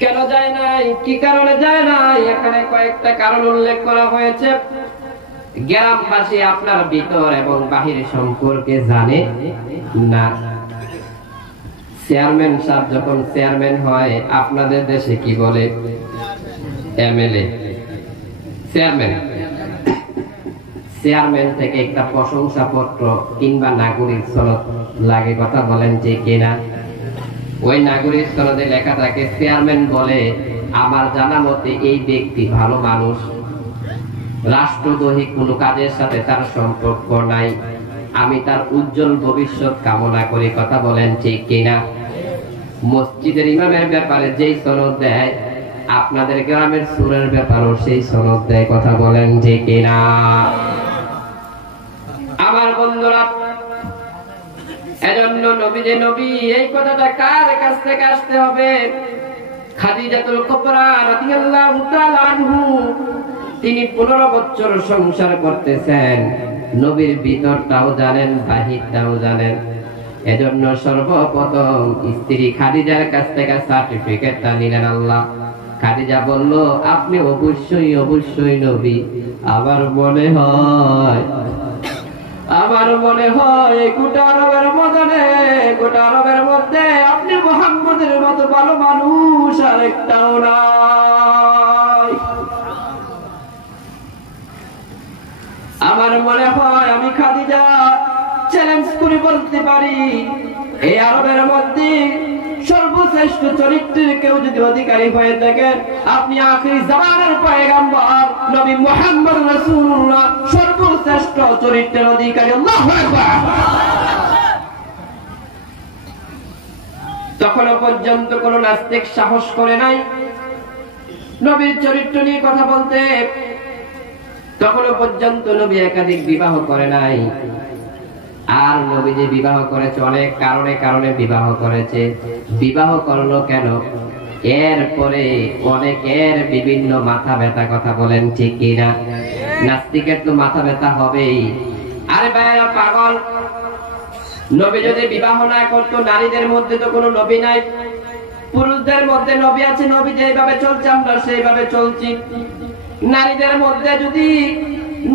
কেন যায় নাই, কি কারণে যায় নাই? এখানে কয়েকটা কারণ উল্লেখ করা হয়েছে। গ্রামবাসী আপনার ভিতর এবং বাহির সম্পর্কে জানে না। চেয়ারম্যান সাহেব যখন চেয়ারম্যান হয়, আপনাদের দেশে কি বলে? এমএলএ। চেয়ারম্যান থেকে একটা প্রশংসাপত্র কিংবা নাগরিক সনদ লাগে, কথা বলেন যে কিনা? ওই নাগরিক সনদে লেখা থাকে, চেয়ারম্যান বলে, আমার জানা মতে এই ব্যক্তি ভালো মানুষ, রাষ্ট্রদ্রোহী কোনো কাজের সাথে তার সম্পর্ক নাই, আমি তার উজ্জ্বল ভবিষ্যৎ কামনা করি, কথা বলেন ঠিক কিনা? মসজিদের ইমামের ব্যাপারে যেই সনদ দেয়, আপনাদের গ্রামের সুরের ব্যাপারেও সেই সনদ দেয়, কথা বলেন যে কিনা? আমার বন্ধুরা, এজন্য নবী যে নবী, এই কথাটা কার কাছ থেকে আসতে হবে? খাদিজাতুল কুবরা রাদিয়াল্লাহু তাআলা আনহু, তিনি 15 বছর সংসার করতেছেন, নবীর ভিতরটাও জানেন, বাহিরটাও জানেন। এজন্য সর্বপ্রথম স্ত্রী খাদিজার কাছ থেকে সার্টিফিকেটটা নিলেন আল্লাহ। খাদিজা বলল, আপনি অবশ্যই অবশ্যই নবী। আমার মনে হয় গোটা আরবের মধ্যে আপনি মুহাম্মদের মতো ভালো মানুষ আরেকটাও নাই। আমার মনে হয় আমি খাদিজা চ্যালেঞ্জ করে বলতে পারি, এই আরবের মধ্যে সর্বশ্রেষ্ঠ চরিত্রের কেউ যদি অধিকারী হয়ে থাকেন, আপনি আখির জামানার পয়গম্বর নবী মুহাম্মদ রাসূলুল্লাহ, সর্বশ্রেষ্ঠ চরিত্রের অধিকারী। আল্লাহু আকবার। তখনও পর্যন্ত কোন নাস্তিক সাহস করে নাই নবীর চরিত্র নিয়ে কথা বলতে। তখনও পর্যন্ত নবী একাধিক বিবাহ করে নাই। আর নবী যে বিবাহ করেছে, অনেক কারণে বিবাহ করেছে। বিবাহ করলো কেন? এরপরে অনেকের বিভিন্ন মাথা ব্যথা, কথা বলেন ঠিক কিনা? নাস্তিকের তো মাথা ব্যথা হবেই। আরে ভাইরা পাগল, নবী যদি বিবাহ না করতো, নারীদের মধ্যে তো কোনো নবী নাই, পুরুষদের মধ্যে নবী আছে, নবী যেভাবে চলছে আমরা সেইভাবে চলছি। নারীদের মধ্যে যদি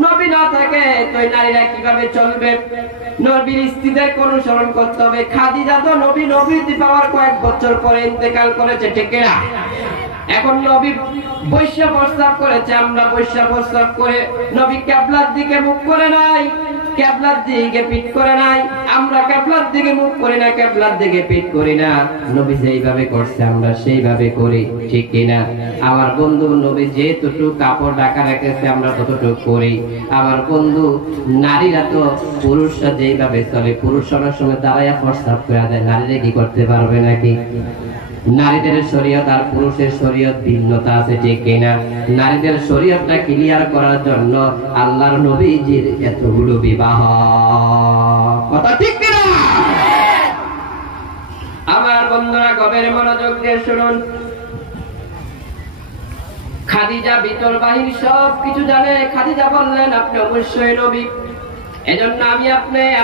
নবী না থাকে তো নারীরা কিভাবে চলবে? নবীর স্ত্রীদের অনুসরণ করতে হবে। খাদিজা তো নবী পাওয়ার কয়েক বছর পরে ইন্তেকাল করেছে, ঠিক না? এখন নবী বৈশা প্রস্তাব করেছে, আমরা বৈশা প্রস্তাব করে নবী কিবলার দিকে মুখ করে নাই, কিবলার দিকে পিঠ করে নাই, আমরা কিবলার দিকে মুখ করি না, কিবলার দিকে পিঠ করি না। নবী যেইভাবে করছে আমরা সেইভাবে করি, ঠিক কিনা? আমার বন্ধু, নবী যেটুকু কাপড় ঢাকা রেখেছে আমরা ততটুকু করি। আমার বন্ধু, নারীরা তো পুরুষরা যেইভাবে চলে, পুরুষ অনেক সময় দাঁড়াইয়া প্রস্তাব করে দেয়, নারীরা কি করতে পারবে নাকি? নারীদের শরীয়ত আর পুরুষের শরীয়ত ভিন্নতা আছে, ঠিক কিনা? নারীদের শরীয়তটা ক্লিয়ার করার জন্য আল্লাহর নবীজির এতগুলো বিবাহ, কথা ঠিক কিনা? আমার বন্ধুরা গভীর মনোযোগ দিয়ে শুনুন। খাদিজা ভিতর বাহির সব কিছু জানে। খাদিজা বললেন, আপনি অবশ্যই নবী। এজন্য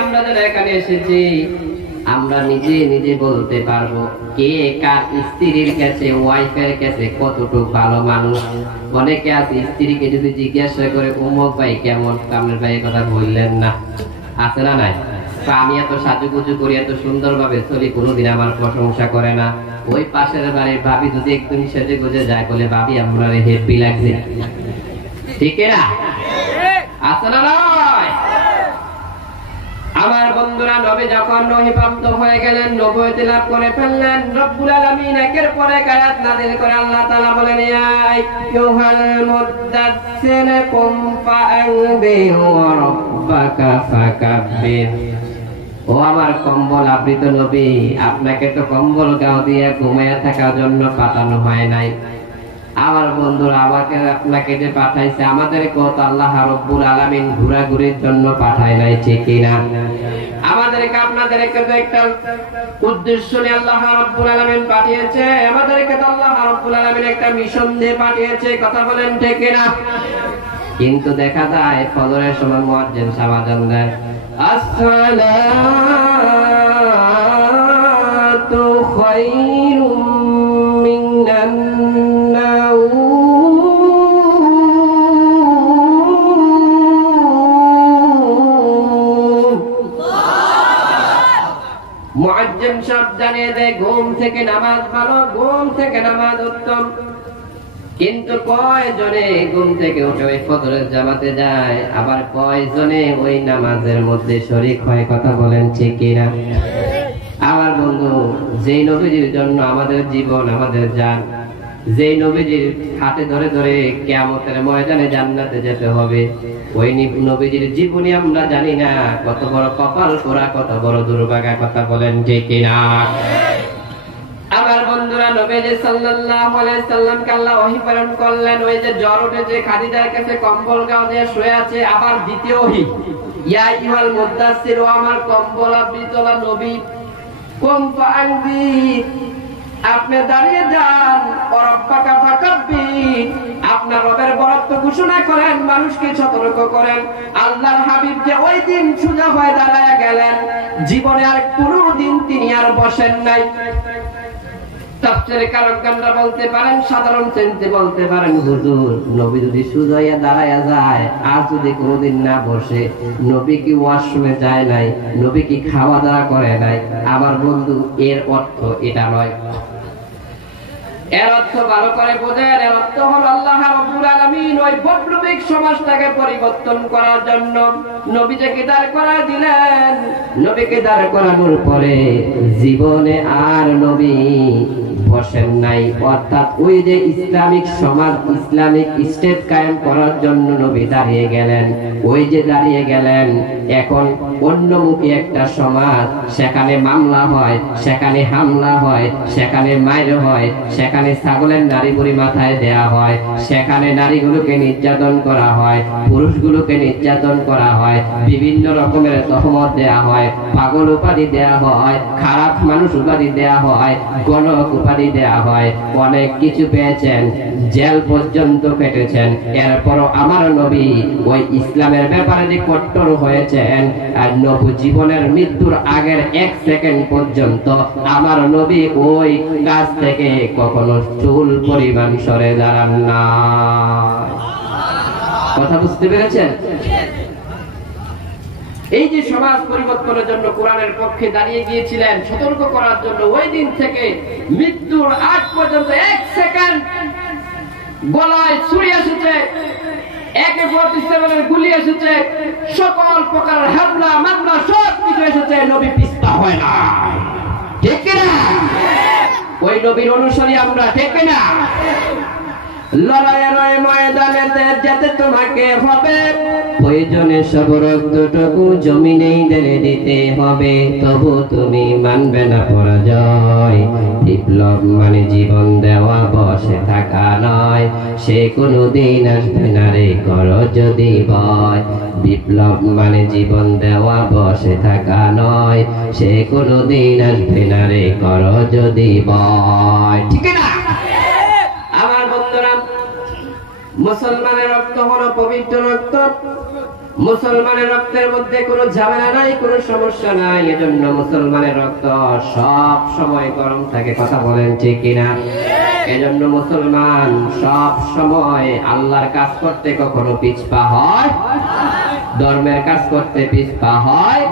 আমরা যারা এখানে এসেছি, আমরা নিজে নিজে বলতে পারবো কে কার স্ত্রীর কাছে, ওয়াইফের কাছে কতটুকু ভালো মানুষ। অনেকে আছে স্ত্রীকে যদি জিজ্ঞাসা করে অমুক ভাই কেমন, কামের ভাই কথা বললেন না, আছে না নাই? আমি এত সাজুগুজু করি, এত সুন্দর ভাবে চলি, কোনোদিন আমার প্রশংসা করে না। ওই পাশের বাড়ির ভাবি যদি একদম সেজে গুজে যায়, বলে ভাবি আমার হেপি লাগছে, ঠিক না? আছে না নয়? আমার বন্ধুরা, নবী যখন নহিপ্রাপ্ত হয়ে গেলেন, নবুয়তি লাভ করে ফেললেন, রব্বুল আলামিন একের পর এক আয়াত নাযিল করে আল্লাহ তাআলা বলেন, ইয়া আইয়ুহাল মুদ্দাসসির কুম ফাআনবির ওয়া রাব্বাকা ফাকাব্বির। ও আমার কম্বল আবৃত নবী, আপনাকে তো কম্বল গাও দিয়ে ঘুমাইয়া থাকার জন্য পাঠানো হয় নাই। আমার বন্ধুরা, আমাকে আপনাকে যে পাঠাইছে, আমাদেরকেও তো আল্লাহ রাব্বুল আলামিন ঘোরাঘুরির জন্য পাঠায় নাই, ঠিক কিনা? আমাদেরকে আপনাদেরকে তো একটা উদ্দেশ্য নিয়ে আল্লাহ রাব্বুল আলামিন পাঠিয়েছে। আমাদেরকে তো আল্লাহ রাব্বুল আলামিন একটা মিশন দিয়ে পাঠিয়েছে, কথা বলেন ঠিক কিনা? কিন্তু দেখা যায় ফজরের সময় মুয়াজ্জিন সাহেব আযান দেয়, আসসালাতু খায়রুম মিনান মুয়াজ্জিন সাহেব জানিয়ে দেয় ঘুম থেকে নামাজ ভালো, ঘুম থেকে নামাজ উত্তম। কিন্তু কয়জনে ঘুম থেকে উঠে ওই ফজরের জামাতে যায়, আবার কয়জনে ওই নামাজের মধ্যে শরীক হয়, কথা বলেন ঠিক কিনা? আমার বন্ধু, যেই নবীজির জন্য আমাদের জীবন, আমাদের জান, যেই নবীজির হাতে ধরে ধরে কিয়ামতের ময়দানে জান্নাতে যেতে হবে, ওই নবীজির জীবনী আমরা জানি না। কত বড় কপাল পোড়া, কত বড় দুর্ভাগা, কথা বলেন ঠিক কিনা? আমার বন্ধুরা, নবীজি সাল্লাল্লাহু আলাইহি সাল্লামকে আল্লাহ ওহী প্রেরণ করলেন। ওই যে জ্বর উঠেছে, খাদিজার কাছে কম্বল গাও দিয়ে শুয়ে আছে, আবার দ্বিতীয় ওহী, ইয়া আইয়ুহাল মুদ্দাসসির, ও আমার কম্বল আবৃত নবী, কুম ফাআনবির, আপনি দাঁড়িয়ে যান, ও রাব্বাকা ফাকাব্বির, আপনার রবের বরত্ব ঘোষণা করেন, মানুষকে সতর্ক করেন। আল্লাহর হাবিব যে ওই দিন সোজা হয়ে দাঁড়ায় গেলেন, জীবনে আর কোনোদিন তিনি আর বসেন নাই। তাফসীরে কারকগণরা বলতে পারেন, সাধারণ চিন্তে বলতে পারেন, হুজুর নবী যদি সোজা হয়ে দাঁড়ায় যায় আর যদি কোনোদিন না বসে, নবী কি ওয়াশরুমে যায় নাই, নবী কি খাওয়া দাওয়া করে নাই? আমার বন্ধু, এর অর্থ এটা নয়। এর অর্থ ভালো করে বোঝেন। এর অর্থ হলো আল্লাহ রাব্বুল আলামিন ওই বৈপ্লবিক সমাজটাকে পরিবর্তন করার জন্য নবীকে দাঁড় করায় দিলেন। নবীকে দাঁড় করানোর পরে জীবনে আর নবী বসেন নাই, অর্থাৎ ওই যে ইসলামিক সমাজ, ইসলামিক স্টেট কায়েম করার জন্য নবী দাঁড়িয়ে গেলেন। ওই যে দাঁড়িয়ে গেলেন, এখন অন্যমুখী একটা সমাজ, সেখানে মামলা হয়, সেখানে হামলা হয়, সেখানে মাইর হয়, সেখানে ছাগলের নারী বুড়ি মাথায় দেয়া হয়, সেখানে নারীগুলোকে নির্যাতন করা হয়, পুরুষগুলোকে নির্যাতন করা হয়, বিভিন্ন রকমের তহমত দেয়া হয়, পাগল উপাধি দেয়া হয়, খারাপ মানুষ উপাধি দেয়া হয়, গণক উপাধি দেয়া হয়, অনেক কিছু পেয়েছেন, জেল পর্যন্ত কেটেছেন। এরপরও আমার নবী ওই ইসলামের ব্যাপারে যে কট্টর হয়েছেন, আর নবী জীবনের মৃত্যুর আগের 1 সেকেন্ড পর্যন্ত আমার নবী ওই কাজ থেকে কখনো চুল পরিমাণ সরে দাঁড়ান না। কথা বুঝতে পেরেছেন? এই যে সমাজ পরিবর্তনের জন্য কোরআনের পক্ষে দাঁড়িয়ে গিয়েছিলেন, সতর্ক করার জন্য, ওই দিন থেকে মৃত্যুর আগ পর্যন্ত 1 সেকেন্ড গলায় ছুরি এসেছে, AK-47 গুলি এসেছে, সকল প্রকার হামলা মামলা সব কিছু এসেছে, নবী পিছপা হয় না, ঠিক কিনা? ওই নবীর অনুসারী আমরা, ঠিক কিনা? লড়াইয়ের ময়দানে যেতে তোমাকে হবে, প্রয়োজনে সব রক্তটুকু জমিনেই ঢেলে দিতে হবে, তবু তুমি মানবে না পরাজয়। বিপ্লব মানে জীবন দেওয়া, বসে থাকা নয়, সে কোনোদিন আসবে না রে, করো যদি ভয়। বিপ্লব মানে জীবন দেওয়া, বসে থাকা নয়, সে কোনোদিন আসবে না রে, করো যদি ভয়, ঠিক না? আমার বন্ধুরা, মুসলমানের রক্ত হলো পবিত্র রক্ত, মুসলমানের রক্তের মধ্যে কোনো ঝামেলা নাই, কোনো সমস্যা নাই, এজন্য মুসলমানের রক্ত সব সময় গরম থাকে, কথা বলেন ঠিক কিনা? এজন্য মুসলমান সব সময় আল্লাহর কাজ করতে কখনো পিছপা হয়, ধর্মের কাজ করতে পিছপা হয়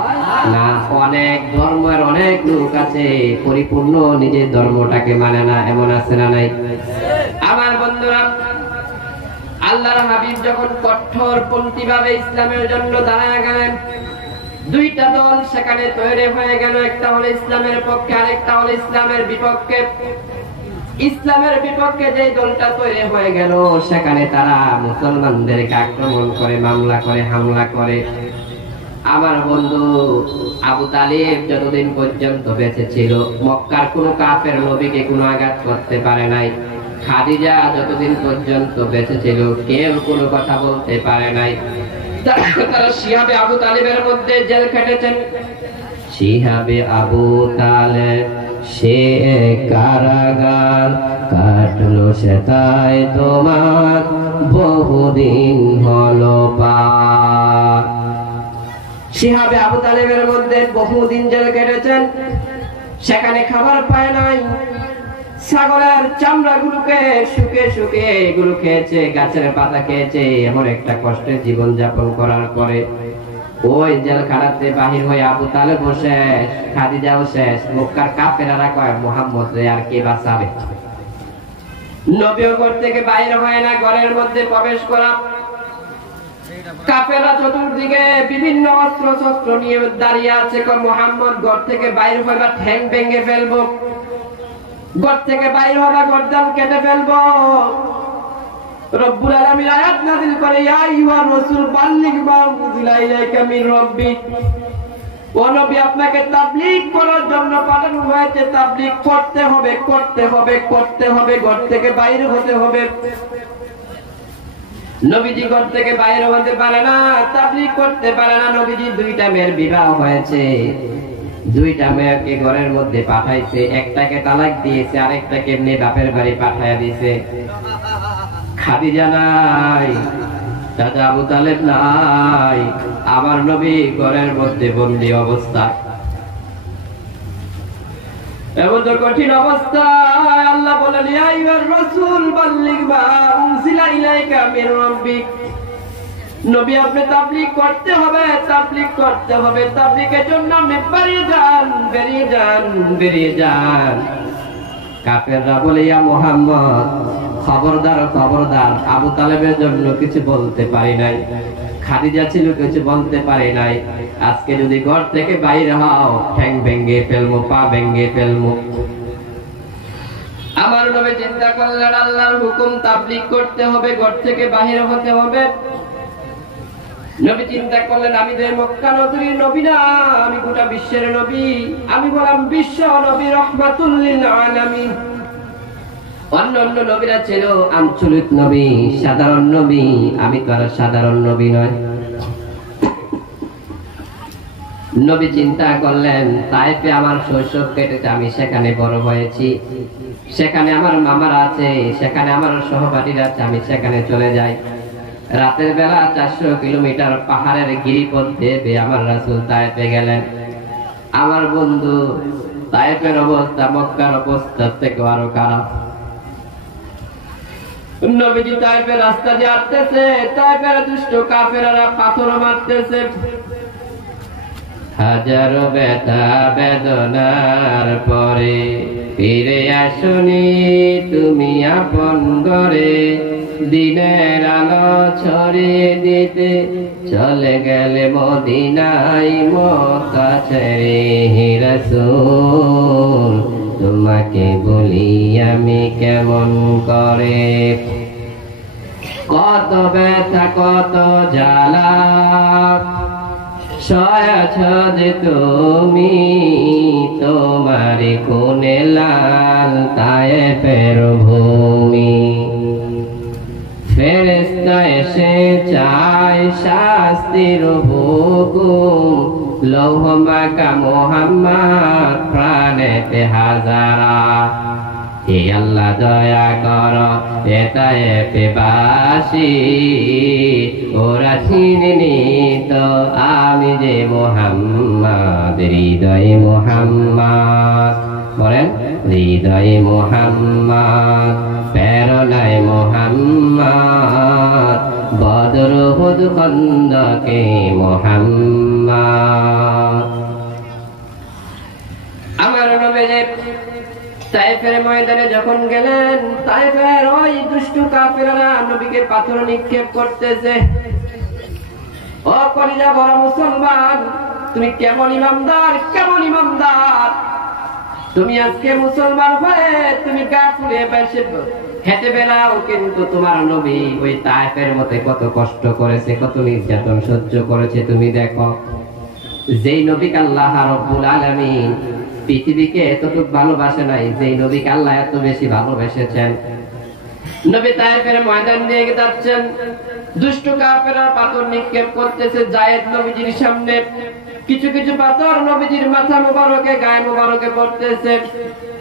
না। অনেক ধর্মের অনেক লোক আছে পরিপূর্ণ নিজের ধর্মটাকে মানে না, এমন আছে না নাই? আমার বন্ধুরা, আল্লাহর হাবিব যখন কঠোরপন্থী ভাবে ইসলামের জন্য দাঁড়ায় গেলেন, দুইটা দল সেখানে তৈরি হয়ে গেল, একটা হলো ইসলামের পক্ষে, আরেকটা হলো ইসলামের বিপক্ষে। ইসলামের বিপক্ষে যে দলটা তৈরি হয়ে গেল, সেখানে তারা মুসলমানদেরকে আক্রমণ করে, মামলা করে, হামলা করে। আমার বন্ধু আবু তালিব যতদিন পর্যন্ত বেঁচে ছিল, মক্কার কোনো কাফের নবীকে কোনো আঘাত করতে পারে নাই। খাদিজা যতদিন পর্যন্ত বেঁচে ছিল, কেউ কোনো কথা বলতে পারে নাই। তারা শিহাবে আবু তালিবের মধ্যে জেল খেটেছেন। শিহাবে আবু তালেব সে কারাগার কাটলো, সে তাই তোমার বহুদিন হলো পার। শিহাবে আবু তালেবের মধ্যে বহুদিন জেল কেটেছেন, সেখানে খাবার পায় নাই, ছাগলের চামড়া গুলোকে শুকে শুকে এগুলো খেয়েছে, গাছের পাতা খেয়েছে। এমন একটা কষ্টের জীবন যাপন করার পরে ওই জেলখানাতে বাহির হয়ে আবু তালেবও শেষ, খাদিজাও শেষ। মক্কার কাফেররা কয়, মুহাম্মদ রে আর কে বাঁচাবে? নবীও ঘর থেকে বাইরে হয় না, ঘরের মধ্যে প্রবেশ করা। কাফেররা চতুর্দিকে বিভিন্ন অস্ত্র শস্ত্র নিয়ে দাঁড়িয়ে আছে, কয় মুহাম্মদ ঘর থেকে বাইরে হইবা, ঠ্যাং ভেঙে ফেলবো, ঘর থেকে বাইরে হবা, গর্দান কেটে ফেলবো। রব্বুল আলামিন আয়াত নাযিল করে, ইয়া আইয়ুহার রাসূল বাল্লিগ মা উনজিলা ইলাইকা মির রাব্বিক। ও নবী, আপনাকে তাবলীগ করার জন্য পাঠানো হয়েছে, তাবলীগ করতে হবে, করতে হবে, করতে হবে, ঘর থেকে বাইরে হতে হবে। নবীজি ঘর থেকে বাইরে হতে পারে না, তাবলীগ করতে পারে না। নবীজি দুইটা মেয়ের বিবাহ হয়েছে, দুইটা মেয়েকে ঘরের মধ্যে পাঠাইছে, একটাকে তালাক দিয়েছে, আরেকটাকে এমনি বাপের বাড়ি পাঠাইয়া দিয়েছে। খাদিজা নাই, চাচা আবু তালেব নাই, আমার নবী ঘরের মধ্যে বন্দী অবস্থা। এমন তো কঠিন অবস্থায় আল্লাহ বলেন, ইয়া আইয়ুহার রাসূল বাল্লিগ মা উনজিলা ইলাইকা মির রাব্বিক। নবী, আপনি তাবলীগ করতে হবে, তাবলীগ করতে হবে। তাবলীগের জন্য আপনি বেরিয়ে যান, বেরিয়ে যান, বেরিয়ে যান। কাফেররা বলে, ইয়া মুহাম্মদ, খবরদার, খবরদার, আবু তালেবের জন্য কিছু বলতে পারি নাই, খাদিজা ছিল কিছু বলতে পারি নাই। আজকে যদি ঘর থেকে বাইরে হও, ঠ্যাং ভেঙে ফেলবো, পা ভেঙে ফেলবো। আমার নবী চিন্তা করলেন, আল্লাহর হুকুম, তাবলীগ করতে হবে, ঘর থেকে বাহির হতে হবে। নবী চিন্তা করলেন, আমি তো মক্কা নগরীর নবী না, আমি গোটা বিশ্বের নবী। আমি বললাম বিশ্ব নবী, রাহমাতুল লিল আলামিন। অন্যান্য নবীরা ছিল আঞ্চলিক নবী, সাধারণ নবী, আমি তো আর সাধারণ নবী নয়। নবী চিন্তা করলেন, তাইফে আমার শৈশব কেটেছে, আমি সেখানে বড় হয়েছি, সেখানে আমার মামারা আছে, সেখানে আমার সহপাঠীরা আছে, আমি সেখানে চলে যাই। রাতের বেলা 400 কিলোমিটার পাহাড়ের গিরিপথ দিয়ে আমার রাসূল তায়েফে গেলেন। আমার বন্ধু, তায়েফের অবস্থা মক্কার অবস্থার থেকে আরো খারাপ। নবীজি তায়েফের রাস্তা দিয়ে হাঁটতেছে, তায়েফের দুষ্ট কাফেররা পাথর মারতেছে। হাজারো ব্যথা বেদনার পরে ফিরে আসনি তুমি আপন ঘরে, দিনের আলো ছড়িয়ে দিতে চলে গেলে মদিনায় মক্কা ছেড়ে। হে রাসূল তোমাকে বলি আমি কেমন করে, কত ব্যথা কত জ্বালা সয়াছ যে তুমি, তোমার কোনে লাল তায়েফের ভূমি। ফেরেশতা এসে চায় শাস্তির হুকুম, লৌহ মাখা মুহাম্মদ প্রাণেতে হাজারা। হে আল্লাহ দয়া কর এ তায়েফবাসী, ওরা চিনেনি তো আমি যে মুহাম্মদ, হৃদয়ে মুহাম্মদ। বলেন হৃদয়ে মুহাম্মদ, প্রেরণায় মুহাম্মদ, বদর উহুদ খন্দকে মুহাম্মদ। আমার নবী তায়েফের ময়দানে যখন গেলেন, তায়েফের ওই দুষ্টু কাফেররা নবীকে পাথর নিক্ষেপ করতেছে। ও কলিজা ভরা মুসলমান, তুমি কেমন ইমানদার, কেমন ইমানদার! তুমি আজকে মুসলমান হয়ে তুমি গা ফুলে বেশে হেঁটে বেড়াও, কিন্তু তোমার নবী ওই তায়েফের মধ্যে কত কষ্ট করেছে, কত নির্যাতন সহ্য করেছে তুমি দেখো। যেই নবীকে আল্লাহ রাব্বুল আলামিন পৃথিবীকে এতটুকু ভালোবাসে নাই, যেই নবীকে আল্লাহ এত বেশি ভালোবেসেছেন। নবী তায়েফের ময়দান দিয়ে যাচ্ছেন, দুষ্ট কাফেররা পাথর নিক্ষেপ করতেছে জায়েদ নবীজির সামনে। কিছু কিছু পাথর নবীজির মাথা মুবারকে, গায়ে মুবারকে পড়তেছে।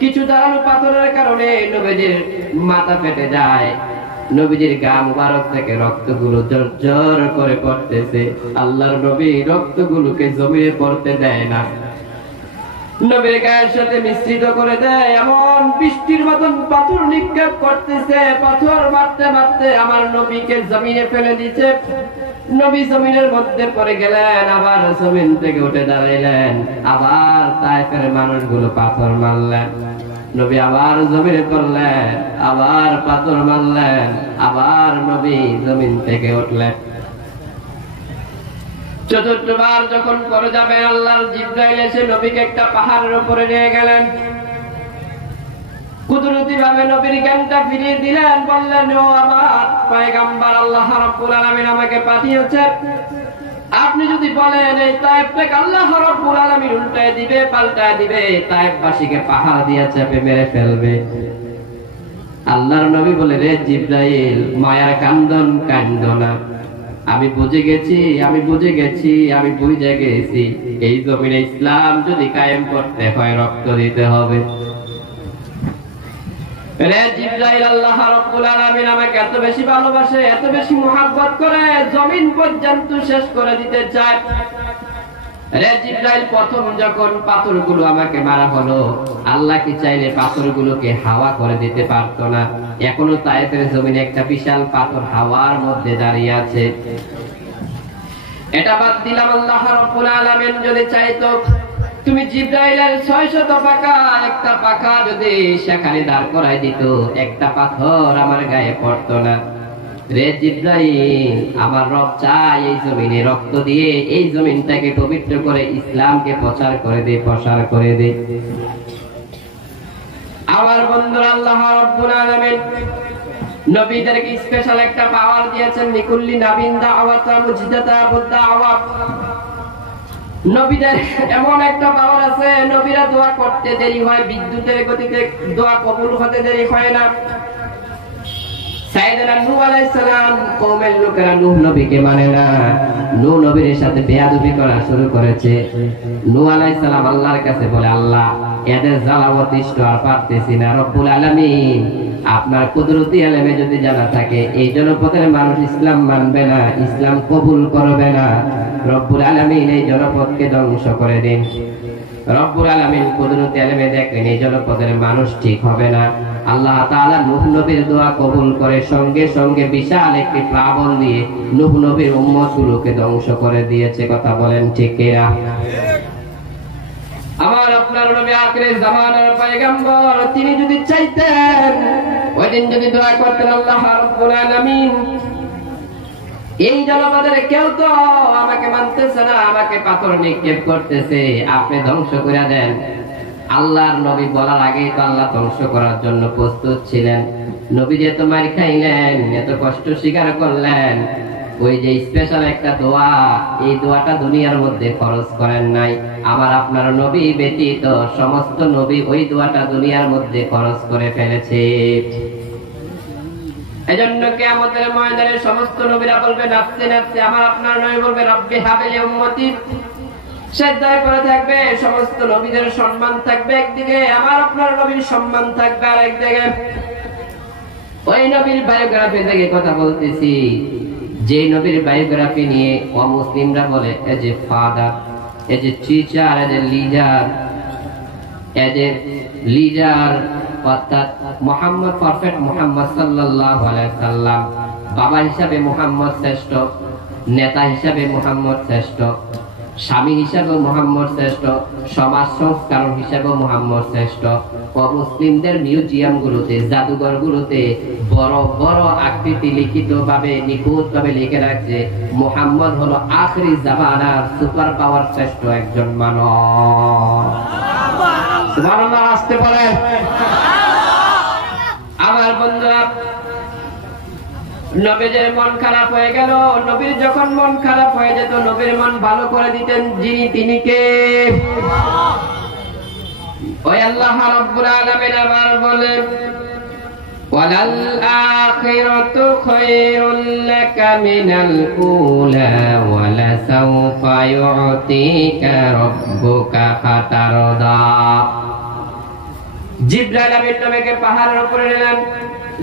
কিছু ধারালো পাথরের কারণে নবীজির মাথা ফেটে যায়, নবীজির গা মুবারক থেকে রক্তগুলো ঝরঝর করে পড়তেছে। আল্লাহর নবী রক্তগুলোকে জমিয়ে পড়তে দেয় না, নবীর গায়ের সাথে মিশ্রিত করে দেয়। এমন বৃষ্টির মতন পাথর নিক্ষেপ করতেছে, পাথর মারতে মারতে আমার নবীকে জমিনে ফেলে দিচ্ছে। নবী জমিনের মধ্যে পড়ে গেলেন, আবার জমিন থেকে উঠে দাঁড়াইলেন, আবার তায়েফের মানুষগুলো পাথর মারলেন। নবী আবার জমিনে পড়লেন, আবার পাথর মারলেন, আবার নবী জমিন থেকে উঠলেন। চতুর্থবার যখন পরে যাবে, আল্লাহর জিবরাইল এসে নবীকে একটা পাহাড়ের উপরে নিয়ে গেলেন। কুদরতি ভাবে নবীর জ্ঞানটা ফিরিয়ে দিলেন, বললেন ও আমার পয়গম্বর, আল্লাহ রাব্বুল আলামিন আমাকে পাঠিয়েছেন, আপনি যদি বলেন এই তায়েফটাকে আল্লাহ রাব্বুল আলামিন উল্টায় দিবে, পাল্টায় দিবে, তায়েফবাসীকে পাহাড় দিয়ে চেপে মেরে ফেলবে। আল্লাহর নবী বলে, রে জিবরাইল, মায়ার কান্দন কান্দো না, আমি বুঝে গেছি, আমি বুঝে গেছি, আমি বুঝে গেছি, এই জমিনে ইসলাম যদি কায়েম করতে হয় রক্ত দিতে হবে। রে জিবরাইল, আল্লাহ রাব্বুল আলামিন আমাকে এত বেশি ভালোবাসে, এত বেশি মুহাব্বত করে, জমিন পর্যন্ত শেষ করে দিতে চায়। রে জিবরাইল, প্রথম যখন পাথরগুলো আমাকে মারা হলো, আল্লাহ কি চাইলে পাথরগুলোকে হাওয়া করে দিতে পারতো না? এখনো তায়েফের জমিনে একটা বিশাল পাথর হাওয়ার মধ্যে দাঁড়িয়ে আছে। এটা বাদ দিলাম, আল্লাহ রাব্বুল আলামিন যদি চাইতো, তুমি জিবরাইলের 600 পাকা একটা পাখা যদি সেখানে দাঁড় করাই দিত, একটা পাথর আমার গায়ে পড়তো না। রে জিবরাইল, আমার রব চায় এই জমিনে রক্ত দিয়ে এই জমিনটাকে পবিত্র করে ইসলামকে প্রচার করে দে, প্রসার করে দে। আমার বন্ধুরা, আল্লাহ রাব্বুল আলামিন নবীদেরকে স্পেশাল একটা পাওয়ার দিয়েছেন, লিকুল্লি নাবিন দাওয়াতা মুজদাতাবুদ দাওয়া। নবীদের এমন একটা পাওয়ার আছে, নবীরা দোয়া করতে দেরি হয়, বিদ্যুতের গতিতে দোয়া কবুল হতে দেরি হয় না। সাইয়েদনা নূহ আলাইহিস সালাম কওমের লোকেরা নূহ নবীকে মানে না, নূহ নবীর সাথে বেয়াদবি করা শুরু করেছে। নূহ আলাইহিস সালাম আল্লাহর কাছে বলে, আল্লাহ এদের জ্বালা অতিষ্ঠ আর পারতেছি না, রব্বুল আলামিন আপনার কুদরতি ইলমে যদি জানা থাকে এই জনপদের মানুষ ইসলাম মানবে না, ইসলাম কবুল করবে না, রব্বুল আলামিন এই জনপদকে ধ্বংস করে দিন। রব্বুল আলামিন কুদরতি ইলমে দেখলেন এই জনপদের মানুষ ঠিক হবে না। আল্লাহ তাআলা নূহ নবীর দোয়া কবুল করে সঙ্গে সঙ্গে বিশাল একটি প্লাবন দিয়ে নূহ নবীর উম্মতগুলোকে ধ্বংস করে দিয়েছে। কথা বলেন ঠিক কিনা? আমার আপনার নবী আখিরে জামানার পয়গম্বর, তিনি যদি চাইতেন ওই দিন যদি দোয়া করতেন আল্লাহ রাব্বুল আলামিন এই জনপদের কেউ তো আমাকে মানতেছে না, আমাকে পাথর নিক্ষেপ করতেছে, আপনি ধ্বংস করে দেন। আল্লাহর নবী বলার আগেই তো আল্লাহ ধ্বংস করার জন্য প্রস্তুত ছিলেন। নবী যে এত মার খাইলেন, এত কষ্ট স্বীকার করলেন, ওই যে স্পেশাল একটা দোয়া, এই দোয়াটা দুনিয়ার মধ্যে খরচ করেন নাই। আমার আপনার নবী ব্যতীত সমস্ত নবী ওই দোয়াটা দুনিয়ার মধ্যে খরচ করে ফেলেছে। এজন্য কিয়ামতের ময়দানে সমস্ত নবীরা বলবে নাফসি নাফসি, আমার আপনার নবী বলবে রব্বি হাবলি উম্মতি। সেজদায় পড়ে থাকবে, সমস্ত নবীদের সম্মান থাকবে একদিকে, আমার আপনার নবীর সম্মান থাকবে আরেকদিকে। ওই নবীর বায়োগ্রাফি থেকে কথা বলতেছি, যে নবীর বায়োগ্রাফি নিয়ে অমুসলিমরা বলে as a father, as a teacher, as a leader, as a leader, অর্থাৎ মুহাম্মদ পারফেক্ট মুহাম্মদ সাল্লাল্লাহু আলাইহি সাল্লাম বাবা হিসাবে মুহাম্মদ শ্রেষ্ঠ, নেতা হিসাবে মুহাম্মদ শ্রেষ্ঠ, স্বামী হিসাবে মুহাম্মদ শ্রেষ্ঠ, সমাজ সংস্কারক হিসাবে মুহাম্মদ শ্রেষ্ঠ। অমুসলিমদের মিউজিয়াম গুলোতে, জাদুঘর গুলোতে বড় বড় আকৃতি লিখিত ভাবে নিখুঁত ভাবে লিখে রাখছে মুহাম্মদ হলো আখিরি জামানার সুপার পাওয়ার শ্রেষ্ঠ একজন মানব। সুবহানাল্লাহ আসতে পারেন। আমার বন্ধুরা, নবীর মন খারাপ হয়ে গেল। নবীর যখন মন খারাপ হয়ে যেত, নবীর মন ভালো করে দিতেন যিনি, তিনি কে? ওই আল্লাহ রাব্বুল আলামিন আবার বলেন ওয়ালাল আখিরাতু খায়রুল লাকা মিনাল উলা ওয়ালা সাওফা ইউতিকা রাব্বুকা ফাতারদা। জিবরাইল আমিন নবীকে পাহাড়ের উপরে নিলেন।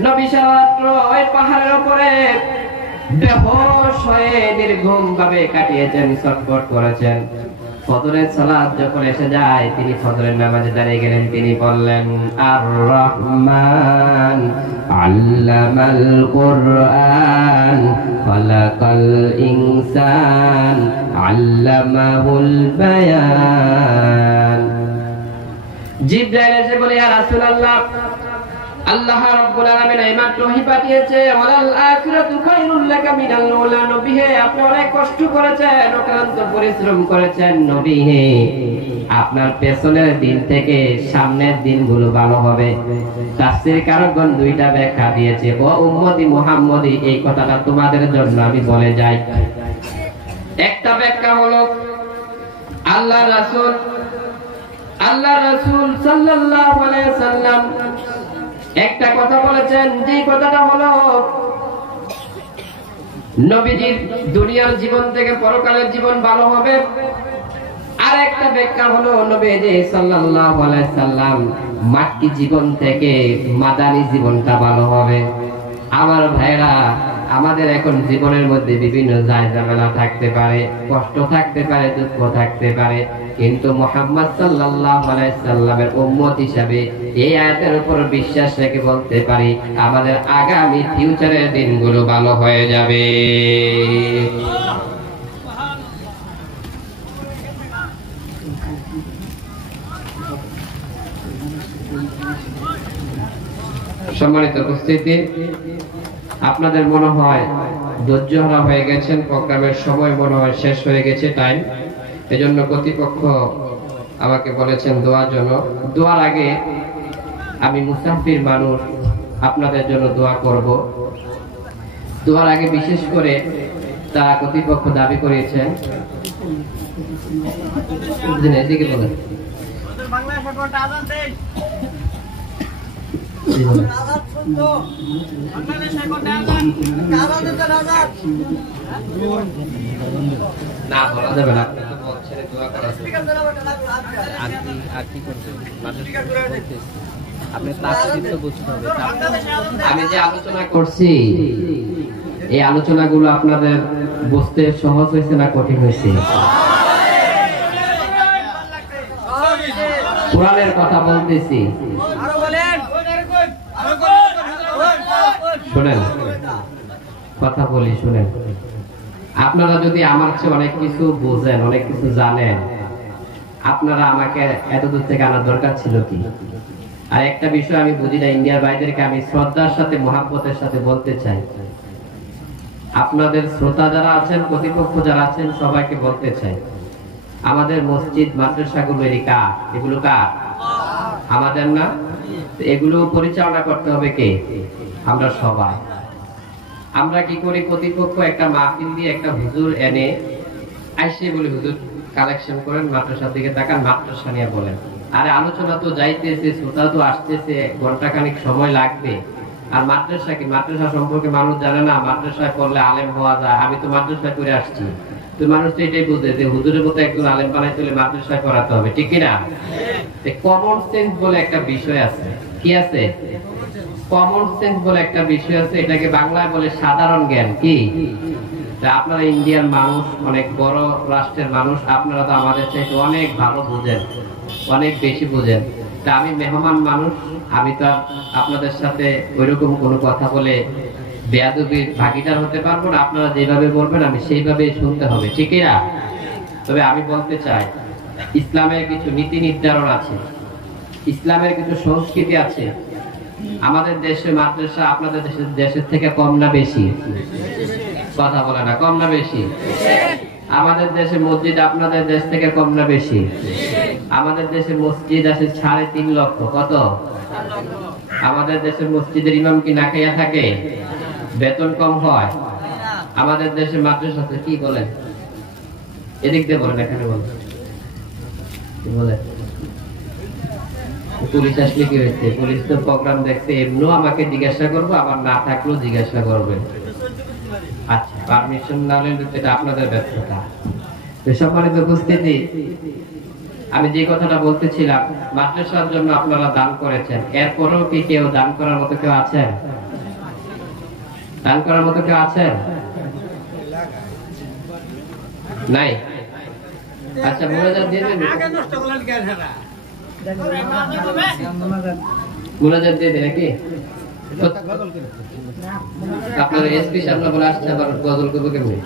নবী সারাত্র ওই পাহাড়ের উপরে বেহুশ হয়ে নির্ঘুম ভাবে কাটিয়েছেন, ছটফট করেছেন। ফজরের সালাত যখন এসে যায়, তিনি ফজরের নামাজে দাঁড়িয়ে গেলেন। তিনি বললেন আর রহমান আল্লামাল কুরআন খালাকাল ইনসান আল্লামাহুল বায়ান। জিবরাইল এসে বলে ইয়া রাসূলুল্লাহ, আল্লাহ রাব্বুল আলামিন এইমাত্র ওহী পাঠিয়েছে, ওয়ালাল আখিরাতু খায়রুল লাকা মিনাল উলা। নবী হে, আপনি অনেক কষ্ট করেছেন, অক্লান্ত পরিশ্রম করেছেন। নবী হে, আপনার পেছনের দিন থেকে সামনের দিনগুলো ভালো হবে। তাফসীর কারকগণ দুইটা ব্যাখ্যা দিয়েছে। ও উম্মতি মুহাম্মদী, এই কথাটা তোমাদের জন্য আমি বলে যাই। একটা ব্যাখ্যা হলো আল্লাহ রাসূল সাল্লাল্লাহু আলাইহি সাল্লাম একটা কথা বলেছেন, যে কথাটা হলো নবীজির দুনিয়ার জীবন থেকে পরকালের জীবন ভালো হবে। আর একটা ব্যাখ্যা হলো নবীজি সাল্লাল্লাহু আলাইহি সাল্লাম মাক্কি জীবন থেকে মাদানী জীবনটা ভালো হবে। আমার ভাইরা, আমাদের এখন জীবনের মধ্যে বিভিন্ন ঝামেলা থাকতে পারে, কষ্ট থাকতে পারে, দুঃখ থাকতে পারে, কিন্তু মুহাম্মদ সাল্লাল্লাহু আলাইহি সাল্লামের উম্মত হিসাবে এই আয়াতের উপর বিশ্বাস রেখে বলতে পারি আমাদের আগামী ফিউচারের দিনগুলো ভালো হয়ে যাবে। সম্মানিত উপস্থিতি, আপনাদের মনে হয় ধৈর্যহারা হয়ে গেছেন, প্রোগ্রামের সময় মনে হয় শেষ হয়ে গেছে, টাইম। এজন্য কর্তৃপক্ষ আমাকে বলেছেন দোয়ার জন্য। দোয়ার আগে আমি মুসাফির মানুষ, আপনাদের জন্য দোয়া করব। দোয়ার আগে বিশেষ করে তা কর্তৃপক্ষ দাবি করেছেন, এদিকে বলেন না, বলা যাবে না। আমি যে আলোচনা করছি, এই আলোচনাগুলো আপনাদের বুঝতে সহজ হয়েছে না কঠিন হয়েছে? কোরআনের কথা বলতেছি, শুনেন, কথা বলি শুনেন। আপনারা যদি আমার চেয়ে অনেক কিছু বোঝেন, অনেক কিছু জানেন, আপনারা আমাকে এত দূর থেকে আনার দরকার ছিল কি? আর একটা বিষয় আমি বুঝি না, ইন্ডিয়ার ভাইদেরকে আমি শ্রদ্ধার সাথে মহাব্বতের সাথে বলতে চাই, আপনাদের শ্রোতা যারা আছেন, প্রতিপক্ষ যারা আছেন, সবাইকে বলতে চাই, আমাদের মসজিদ মাদ্রাসাগুলো কার? এগুলো কার? আমাদের না? এগুলো পরিচালনা করতে হবে কে? আমরা সবাই। আমরা কি করি, প্রতিপক্ষ একটা মাহফিল দিয়ে একটা হুজুর এনে আইসে বলি, হুজুর কালেকশন করেন, মাদ্রাসার দিকে তাকান, মাদ্রাসা নিয়ে বলেন। আরে আলোচনা তো যাইতেছে, শ্রোতা তো আসতেছে, ঘন্টাখানিক সময় লাগবে। আর মাদ্রাসা কি? মাদ্রাসা সম্পর্কে মানুষ জানে না, মাদ্রাসায় পড়লে আলেম হওয়া যায়। আমি তো মাদ্রাসায় করে আসছি, তো মানুষ তো এটাই বুঝে যে হুজুরের মতো একজন আলেম বানাইতে হলে মাদ্রাসায় পড়াতে হবে, ঠিক কিনা? কমন সেন্স বলে একটা বিষয় আছে। কি আছে? কমন সেন্স বলে একটা বিষয় আছে, এটাকে বাংলায় বলে সাধারণ জ্ঞান। কি? আপনারা ইন্ডিয়ার মানুষ, অনেক বড় রাষ্ট্রের মানুষ, আপনারা তো আমাদের চাইতে অনেক ভালো বুঝেন, অনেক বেশি বুঝেন। তা আমি মেহমান মানুষ, আমি তো আপনাদের সাথে ওইরকম কোনো কথা বলে বেয়াদবির ভাগীদার হতে পারবো না। আপনারা যেভাবে বলবেন আমি সেইভাবেই শুনতে হবে, ঠিক না? তবে আমি বলতে চাই, ইসলামের কিছু নীতি নির্ধারণ আছে, ইসলামের কিছু সংস্কৃতি আছে। আমাদের দেশে মাদ্রাসা আপনাদের দেশের থেকে কম না বেশি? কথা বলে না, কম না বেশি? আমাদের দেশে মসজিদ আপনাদের দেশ থেকে কম না বেশি? আমাদের দেশে মসজিদ আছে 3.5 লক্ষ। কত? আমাদের দেশের মসজিদের ইমাম কি না খাইয়া থাকে? বেতন কম হয়? আমাদের দেশে মাদ্রাসা কি বলেন? এদিক দিয়ে বলেন, এখানে বলেন, কি বলে? পুলিশ আসলে কি হয়েছে? পুলিশ তো প্রোগ্রাম দেখছে, এমনিও আমাকে জিজ্ঞাসা করবো, আবার না থাকলেও জিজ্ঞাসা করবে। আচ্ছা, পারমিশন না হলে এটা আপনাদের ব্যর্থতা। সম্মানিত উপস্থিতি, আমি যে কথাটা বলতেছিলাম, মাদ্রাসার জন্য আপনারা দান করেছেন, এরপরেও কি কেউ দান করার মতো কেউ আছেন? দান করার মতো কেউ আছেন? নাই? আচ্ছা, মুনাজাত দিয়ে দেন, মুনাজাত দিয়ে দেন নাকি? আপনার এসপি সামনে বলে আসছে, আবার গজল করবো কেমনি?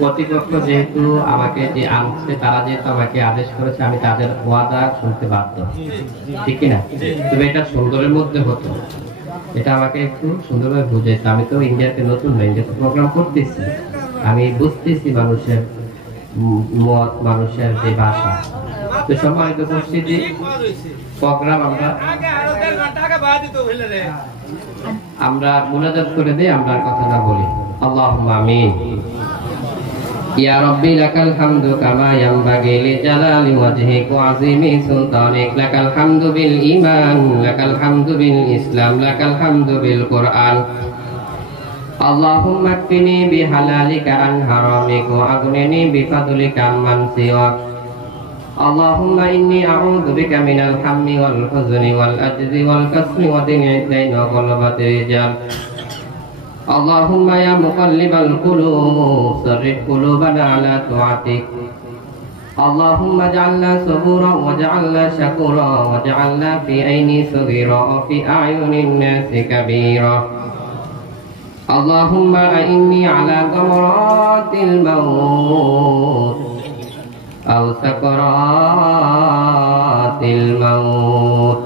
কর্তৃপক্ষ যেহেতু আমাকে যে আনছে, তারা যেহেতু আমাকে আদেশ করেছে, আমি তাদের ওয়াদা শুনতে বাধ্য, ঠিক কিনা? তবে এটা সুন্দরের মধ্যে হতো, এটা আমাকে একটু সুন্দরভাবে বুঝাইতে। আমি তো ইন্ডিয়াতে নতুন না, ইন্ডিয়াতে প্রোগ্রাম করতেছি, আমি বুঝতেছি মানুষের মত, মানুষের যে ভাষা। তো সম্মানিত উপস্থিতি, প্রোগ্রাম আমরা মুনাজাত করে দিই, আমরা কথা না বলি। আল্লাহুম্মা আমিন। ইয়া রাব্বি লাকাল হামদু কামা ইয়ানবাগি লিজালালি ওয়াজহিক ওয়া আযীমি সুলতানিক, লাকাল হামদু বিল ঈমান, লাকাল হামদু বিল ইসলাম, লাকাল হামদু বিল কুরআন। আল্লাহুম্মা কফিনি বিহালালিকা আন হারামিক ওয়া আগনিনি বিফাদলিকা আম্মান সিওয়াক। আল্লাহুম্মা ইন্নী আউযু বিকা মিনাল হাম্মি ওয়াল হুজনি ওয়াল আজজি ওয়াল কাসলি ওয়া দিনিদ দাইন ওয়া গলাবাতির রিজাল। اللهم يا مقلب القلوب صرف قلوبنا على طاعتك. اللهم اجعلنا صبورا واجعلنا شكورا واجعلنا في عين صغيرا وفي أعين الناس كبيرا. اللهم أعني على غمرات الموت أو سكرات الموت.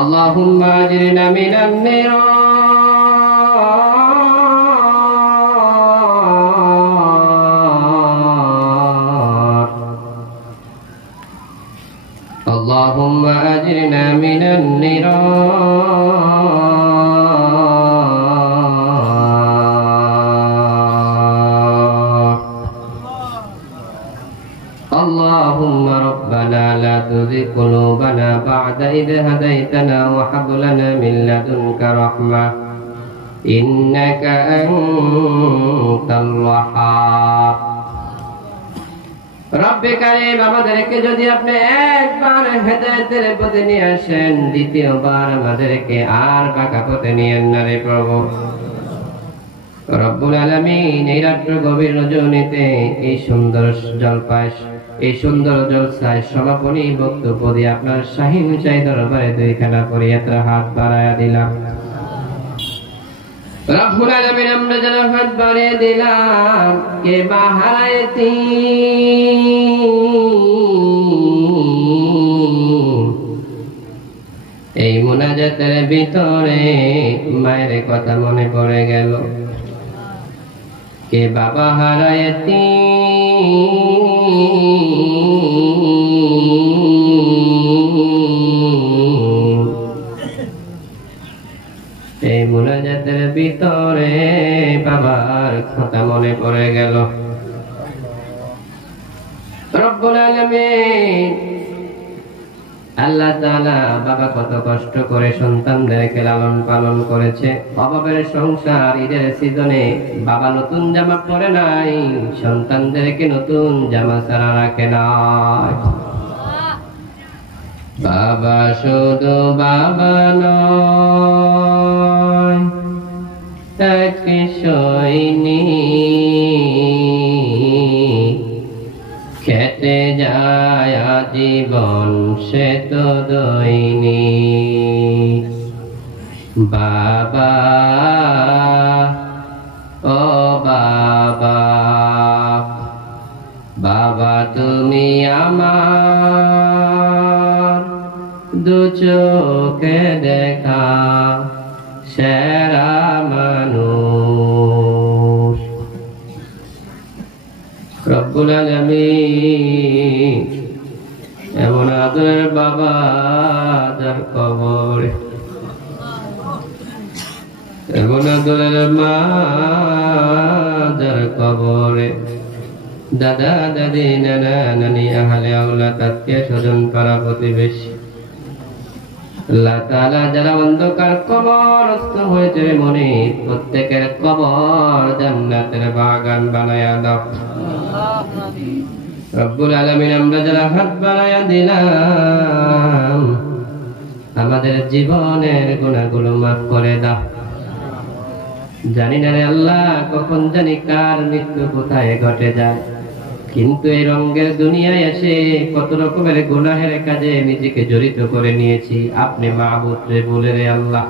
اللهم أجرنا من النيران. اللهم أجرنا من النيران. اللهم ربنا لا تزغ قلوبنا بعد إذ هديتنا وهب لنا من لدنك رحمة إنك أنت الوهاب. রব্বে কারীম, আমাদেরকে যদি আপনি একবার হেদায়েতের পথে নিয়ে আসেন, দ্বিতীয়বার আমাদেরকে আর বাঁকা পথে নিয়েন না রে প্রভু। রব্বুল আলামিন, এই রাত্র গভীর রজনীতে এই সুন্দর জলপাই এই সুন্দর জলসায় সমাপনী বক্তব্য দিয়ে আপনার শাহী উঁচাই দরবারে দুইখানা ফরিয়াদের হাত বাড়ায়া দিলাম। রব্বুল আলামিন আমরা যারা হাত বাড়িয়ে দিলাম কে বাহারায়তি এই মুনাজাতের ভিতরে মায়ের কথা মনে পড়ে গেল। কে বাবা হারায়তি এই মুনাজাতের ভিতরে বাবার কথা মনে পড়ে গেল। রব্বুল আলামিন আল্লাহ তাআলা বাবা কত কষ্ট করে সন্তানদেরকে লালন পালন করেছে। অভাবের সংসার, ঈদের সিজনে বাবা নতুন জামা পরে নাই, সন্তানদেরকে নতুন জামা ছাড়া রাখে নাই। বাবা শুধু বাবা নয়, এক সৈনিক, খেতে যায় জীবন সে তো দৈনিক। বাবা ও বাবা, বাবা তুমি আমার দু চোখে দেখা সেরা মানুষ। রব্বুল আলামিন এমন আদরের বাবা যার কবরে, এমন আদরের মা যার কবরে, দাদা দাদি নানা নানি আহলে আওলাদ আত্মীয় স্বজন পাড়া প্রতিবেশী, আল্লাহ তাআলা যারা অন্ধকার কবরস্থ হয়েছে মনে প্রত্যেকের কবর জান্নাতের বাগান বানায়া দাও। রব্বুল আলামিন আমরা যারা হাত বাড়ায়া দিলাম আমাদের জীবনের গুনাহগুলো মাফ করে দাও। জানি না রে আল্লাহ কখন জানি কার মৃত্যু কোথায় ঘটে যায়, কিন্তু এই রঙের দুনিয়ায় এসে কত রকমের গুনাহের কাজে নিজেকে জড়িত করে নিয়েছি। আপনি মাহবুব রে বলে রে আল্লাহ,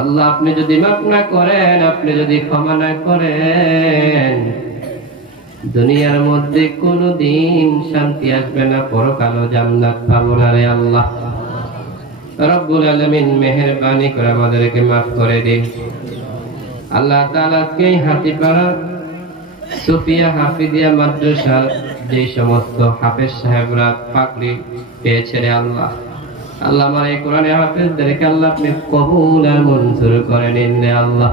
আল্লাহ আপনি যদি মাফ না করেন, আপনি যদি ক্ষমা না করেন, দুনিয়ার মধ্যে কোনদিন শান্তি আসবে না, পরকালও জান্নাত পাবো না রে আল্লাহ। রব্বুল আলামিন মেহেরবানি করে আমাদেরকে মাফ করে দিন। আল্লাহ তাআলা কে হাতিপাড়া সুফিয়া হাফিজিয়া মাদ্রাসা যে সমস্ত হাফেজ সাহেবরা পাকড়ি পেয়েছে রে আল্লাহ, আল্লাহ আমার এই কোরআনে হাফেজদেরকে আল্লাহ আপনি কবুল আর মঞ্জুর করে নিন রে আল্লাহ।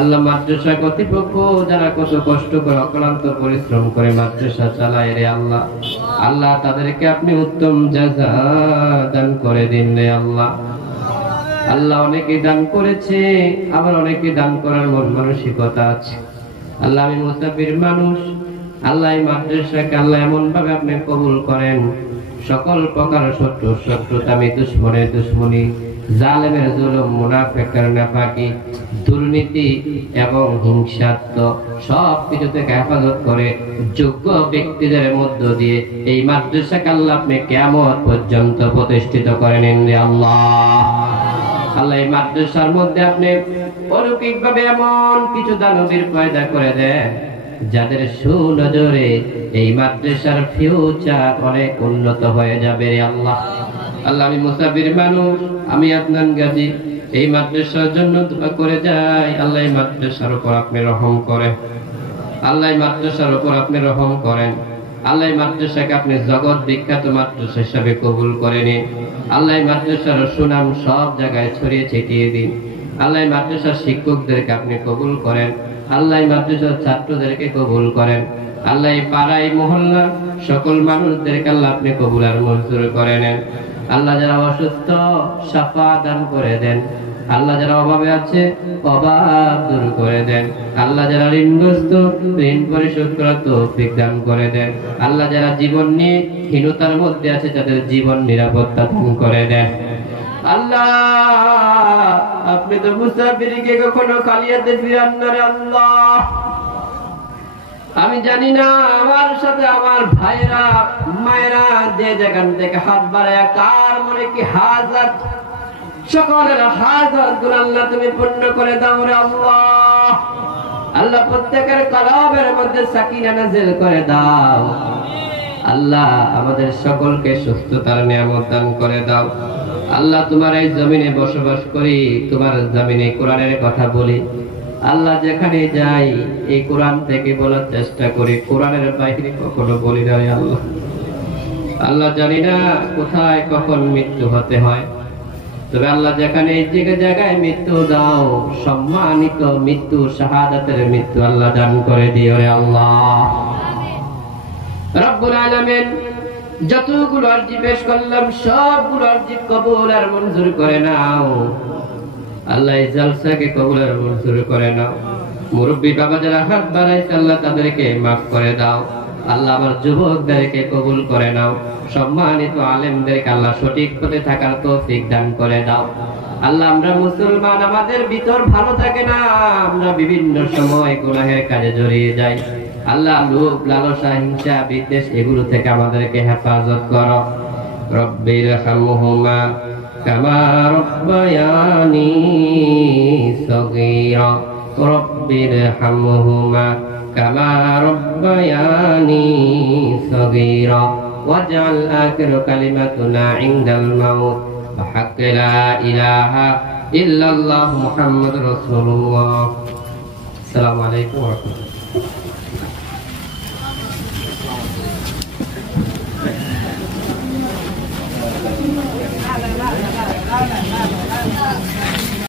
আল্লাহ মাদ্রাসা কর্তৃপক্ষ যারা কত কষ্ট করে অক্লান্ত পরিশ্রম করে মাদ্রাসা চালায় রে আল্লাহ, আল্লাহ তাদেরকে আপনি উত্তম জাযা দান করে দিন রে আল্লাহ। আল্লাহ অনেকে দান করেছে, আবার অনেকে দান করার মন মানসিকতা আছে। আল্লাহ আমি মুসাফির মানুষ, আল্লাহ এই মাদ্রাসাকে আল্লাহ এমন ভাবে আপনি কবুল করেন, সকল প্রকার শত্রুতা, দুশ্মনের দুশ্মনী, জালেমের জুলুম, মুনাফিকের নাফাকি, দুর্নীতি এবং হিংসাত্মক সব কিছু থেকে হেফাজত করে যোগ্য ব্যক্তিদের মধ্য দিয়ে এই মাদ্রাসাকে আল্লাহ আপনি কিয়ামত পর্যন্ত প্রতিষ্ঠিত করে নিন রে আল্লাহ। আল্লাহ এই মাদ্রাসার মধ্যে আপনি অলৌকিক ভাবে এমন কিছু দানবীর পয়দা করে দেন যাদের সুনজরে এই মাদ্রাসার ফিউচার অনেক উন্নত হয়ে যাবে রে আল্লাহ। আল্লাহ আমি মুসাফির মানুষ, আমি আদনান গাজী, এই মাদ্রাসার জন্য দোয়া করে যাই। আল্লাহ এই মাদ্রাসার উপর আপনি রহম করেন, আল্লাহ এই মাদ্রাসার উপর আপনি রহম করেন। আল্লাহ এই মাদ্রাসাকে আপনি জগৎ বিখ্যাত মাদ্রাসা হিসাবে কবুল করে নিন। আল্লাহ এই মাদ্রাসার সুনাম সব জায়গায় ছড়িয়ে ছিটিয়ে দিন। আল্লাহ এই মাদ্রাসার শিক্ষকদেরকে আপনি কবুল করেন, আল্লাহ এই মাদ্রাসার ছাত্রদেরকে কবুল করেন। আল্লাহ এই পাড়া এই মহল্লা সকল মানুষদেরকে আল্লাহ আপনি কবুল আর মঞ্জুর করে নেন। আল্লাহ যারা অসুস্থ শাফা দান করে দেন, আল্লাহ যারা অভাবে আছে অভাব দূর করে দেন, আল্লাহ যারা ঋণগ্রস্ত ঋণ পরিশোধ করার তৌফিক দান করে দেন, আল্লাহ যারা জীবন নিয়ে হীনতার মধ্যে আছে তাদের জীবন নিরাপত্তা দান করে দেন। আল্লাহ আপনি তো মুসাফিরকে কখনো খালি হাতে ফিরান না রে আল্লাহ। আমি জানি না আমার সাথে আমার ভাইরা মায়েরা যে যেখান থেকে হাত বাড়ায় কার মনে কি হাজাত, সকলের হাজাত গুলো আল্লাহ তুমি পূর্ণ করে দাও রে আল্লাহ। আল্লাহ প্রত্যেকের কলবের মধ্যে সাকিনা নাযিল করে দাও। আল্লাহ আমাদের সকলকে সুস্থতার নিয়ামত দান করে দাও। আল্লাহ তোমার এই জমিনে বসবাস করি, তোমার জমিনে কোরআনের কথা বলি। আল্লাহ যেখানে যাই এই কোরআন থেকে বলার চেষ্টা করি, কোরআনের বাইরে কখনো বলি না আল্লাহ। আল্লাহ জানি না কোথায় কখন মৃত্যু হতে হয়, তবে আল্লাহ যেখানে এই জায়গায় মৃত্যু দাও, সম্মানিত মৃত্যু, শাহাদাতের মৃত্যু আল্লাহ দান করে দিও রে আল্লাহ। রব্বুল আলামিন যতগুলো আরজি পেশ করলাম সবগুলো আরজি কবুল আর মঞ্জুর করে নাও আল্লাহ। এই জলসাকে কবুল আর মঞ্জুর করে নাও। মুরব্বী বাবা যারা হাত বাড়াইছে আল্লাহ তাদেরকে মাফ করে দাও আল্লাহ। আমার যুবকদেরকে কবুল করে নাও। সম্মানিত আলেমদেরকে আল্লাহ সঠিক পথে থাকার তৌফিক দান করে দাও আল্লাহ। আমরা মুসলমান, আমাদের ভিতর ভালো থাকে না, আমরা বিভিন্ন সময় গুনাহের কাজে জড়িয়ে যাই আল্লাহ। লোভ, লালসা, হিংসা, বিদ্বেষ এগুলো থেকে আমাদেরকে হেফাজত করো। রব্বির হামহুমা কামা রব্বায়ানি সগীরা, রব্বির হামহুমা কামা রব্বায়ানি সগীরা ওয়াজআল আখির কালিমাতুনা ইনদাল মাউত বিহাক্ক লা ইলাহা ইল্লাল্লাহ মুহাম্মাদুর রাসূলুল্লাহ। আসসালামু আলাইকুম ওয়া রাহমাতুল্লাহ।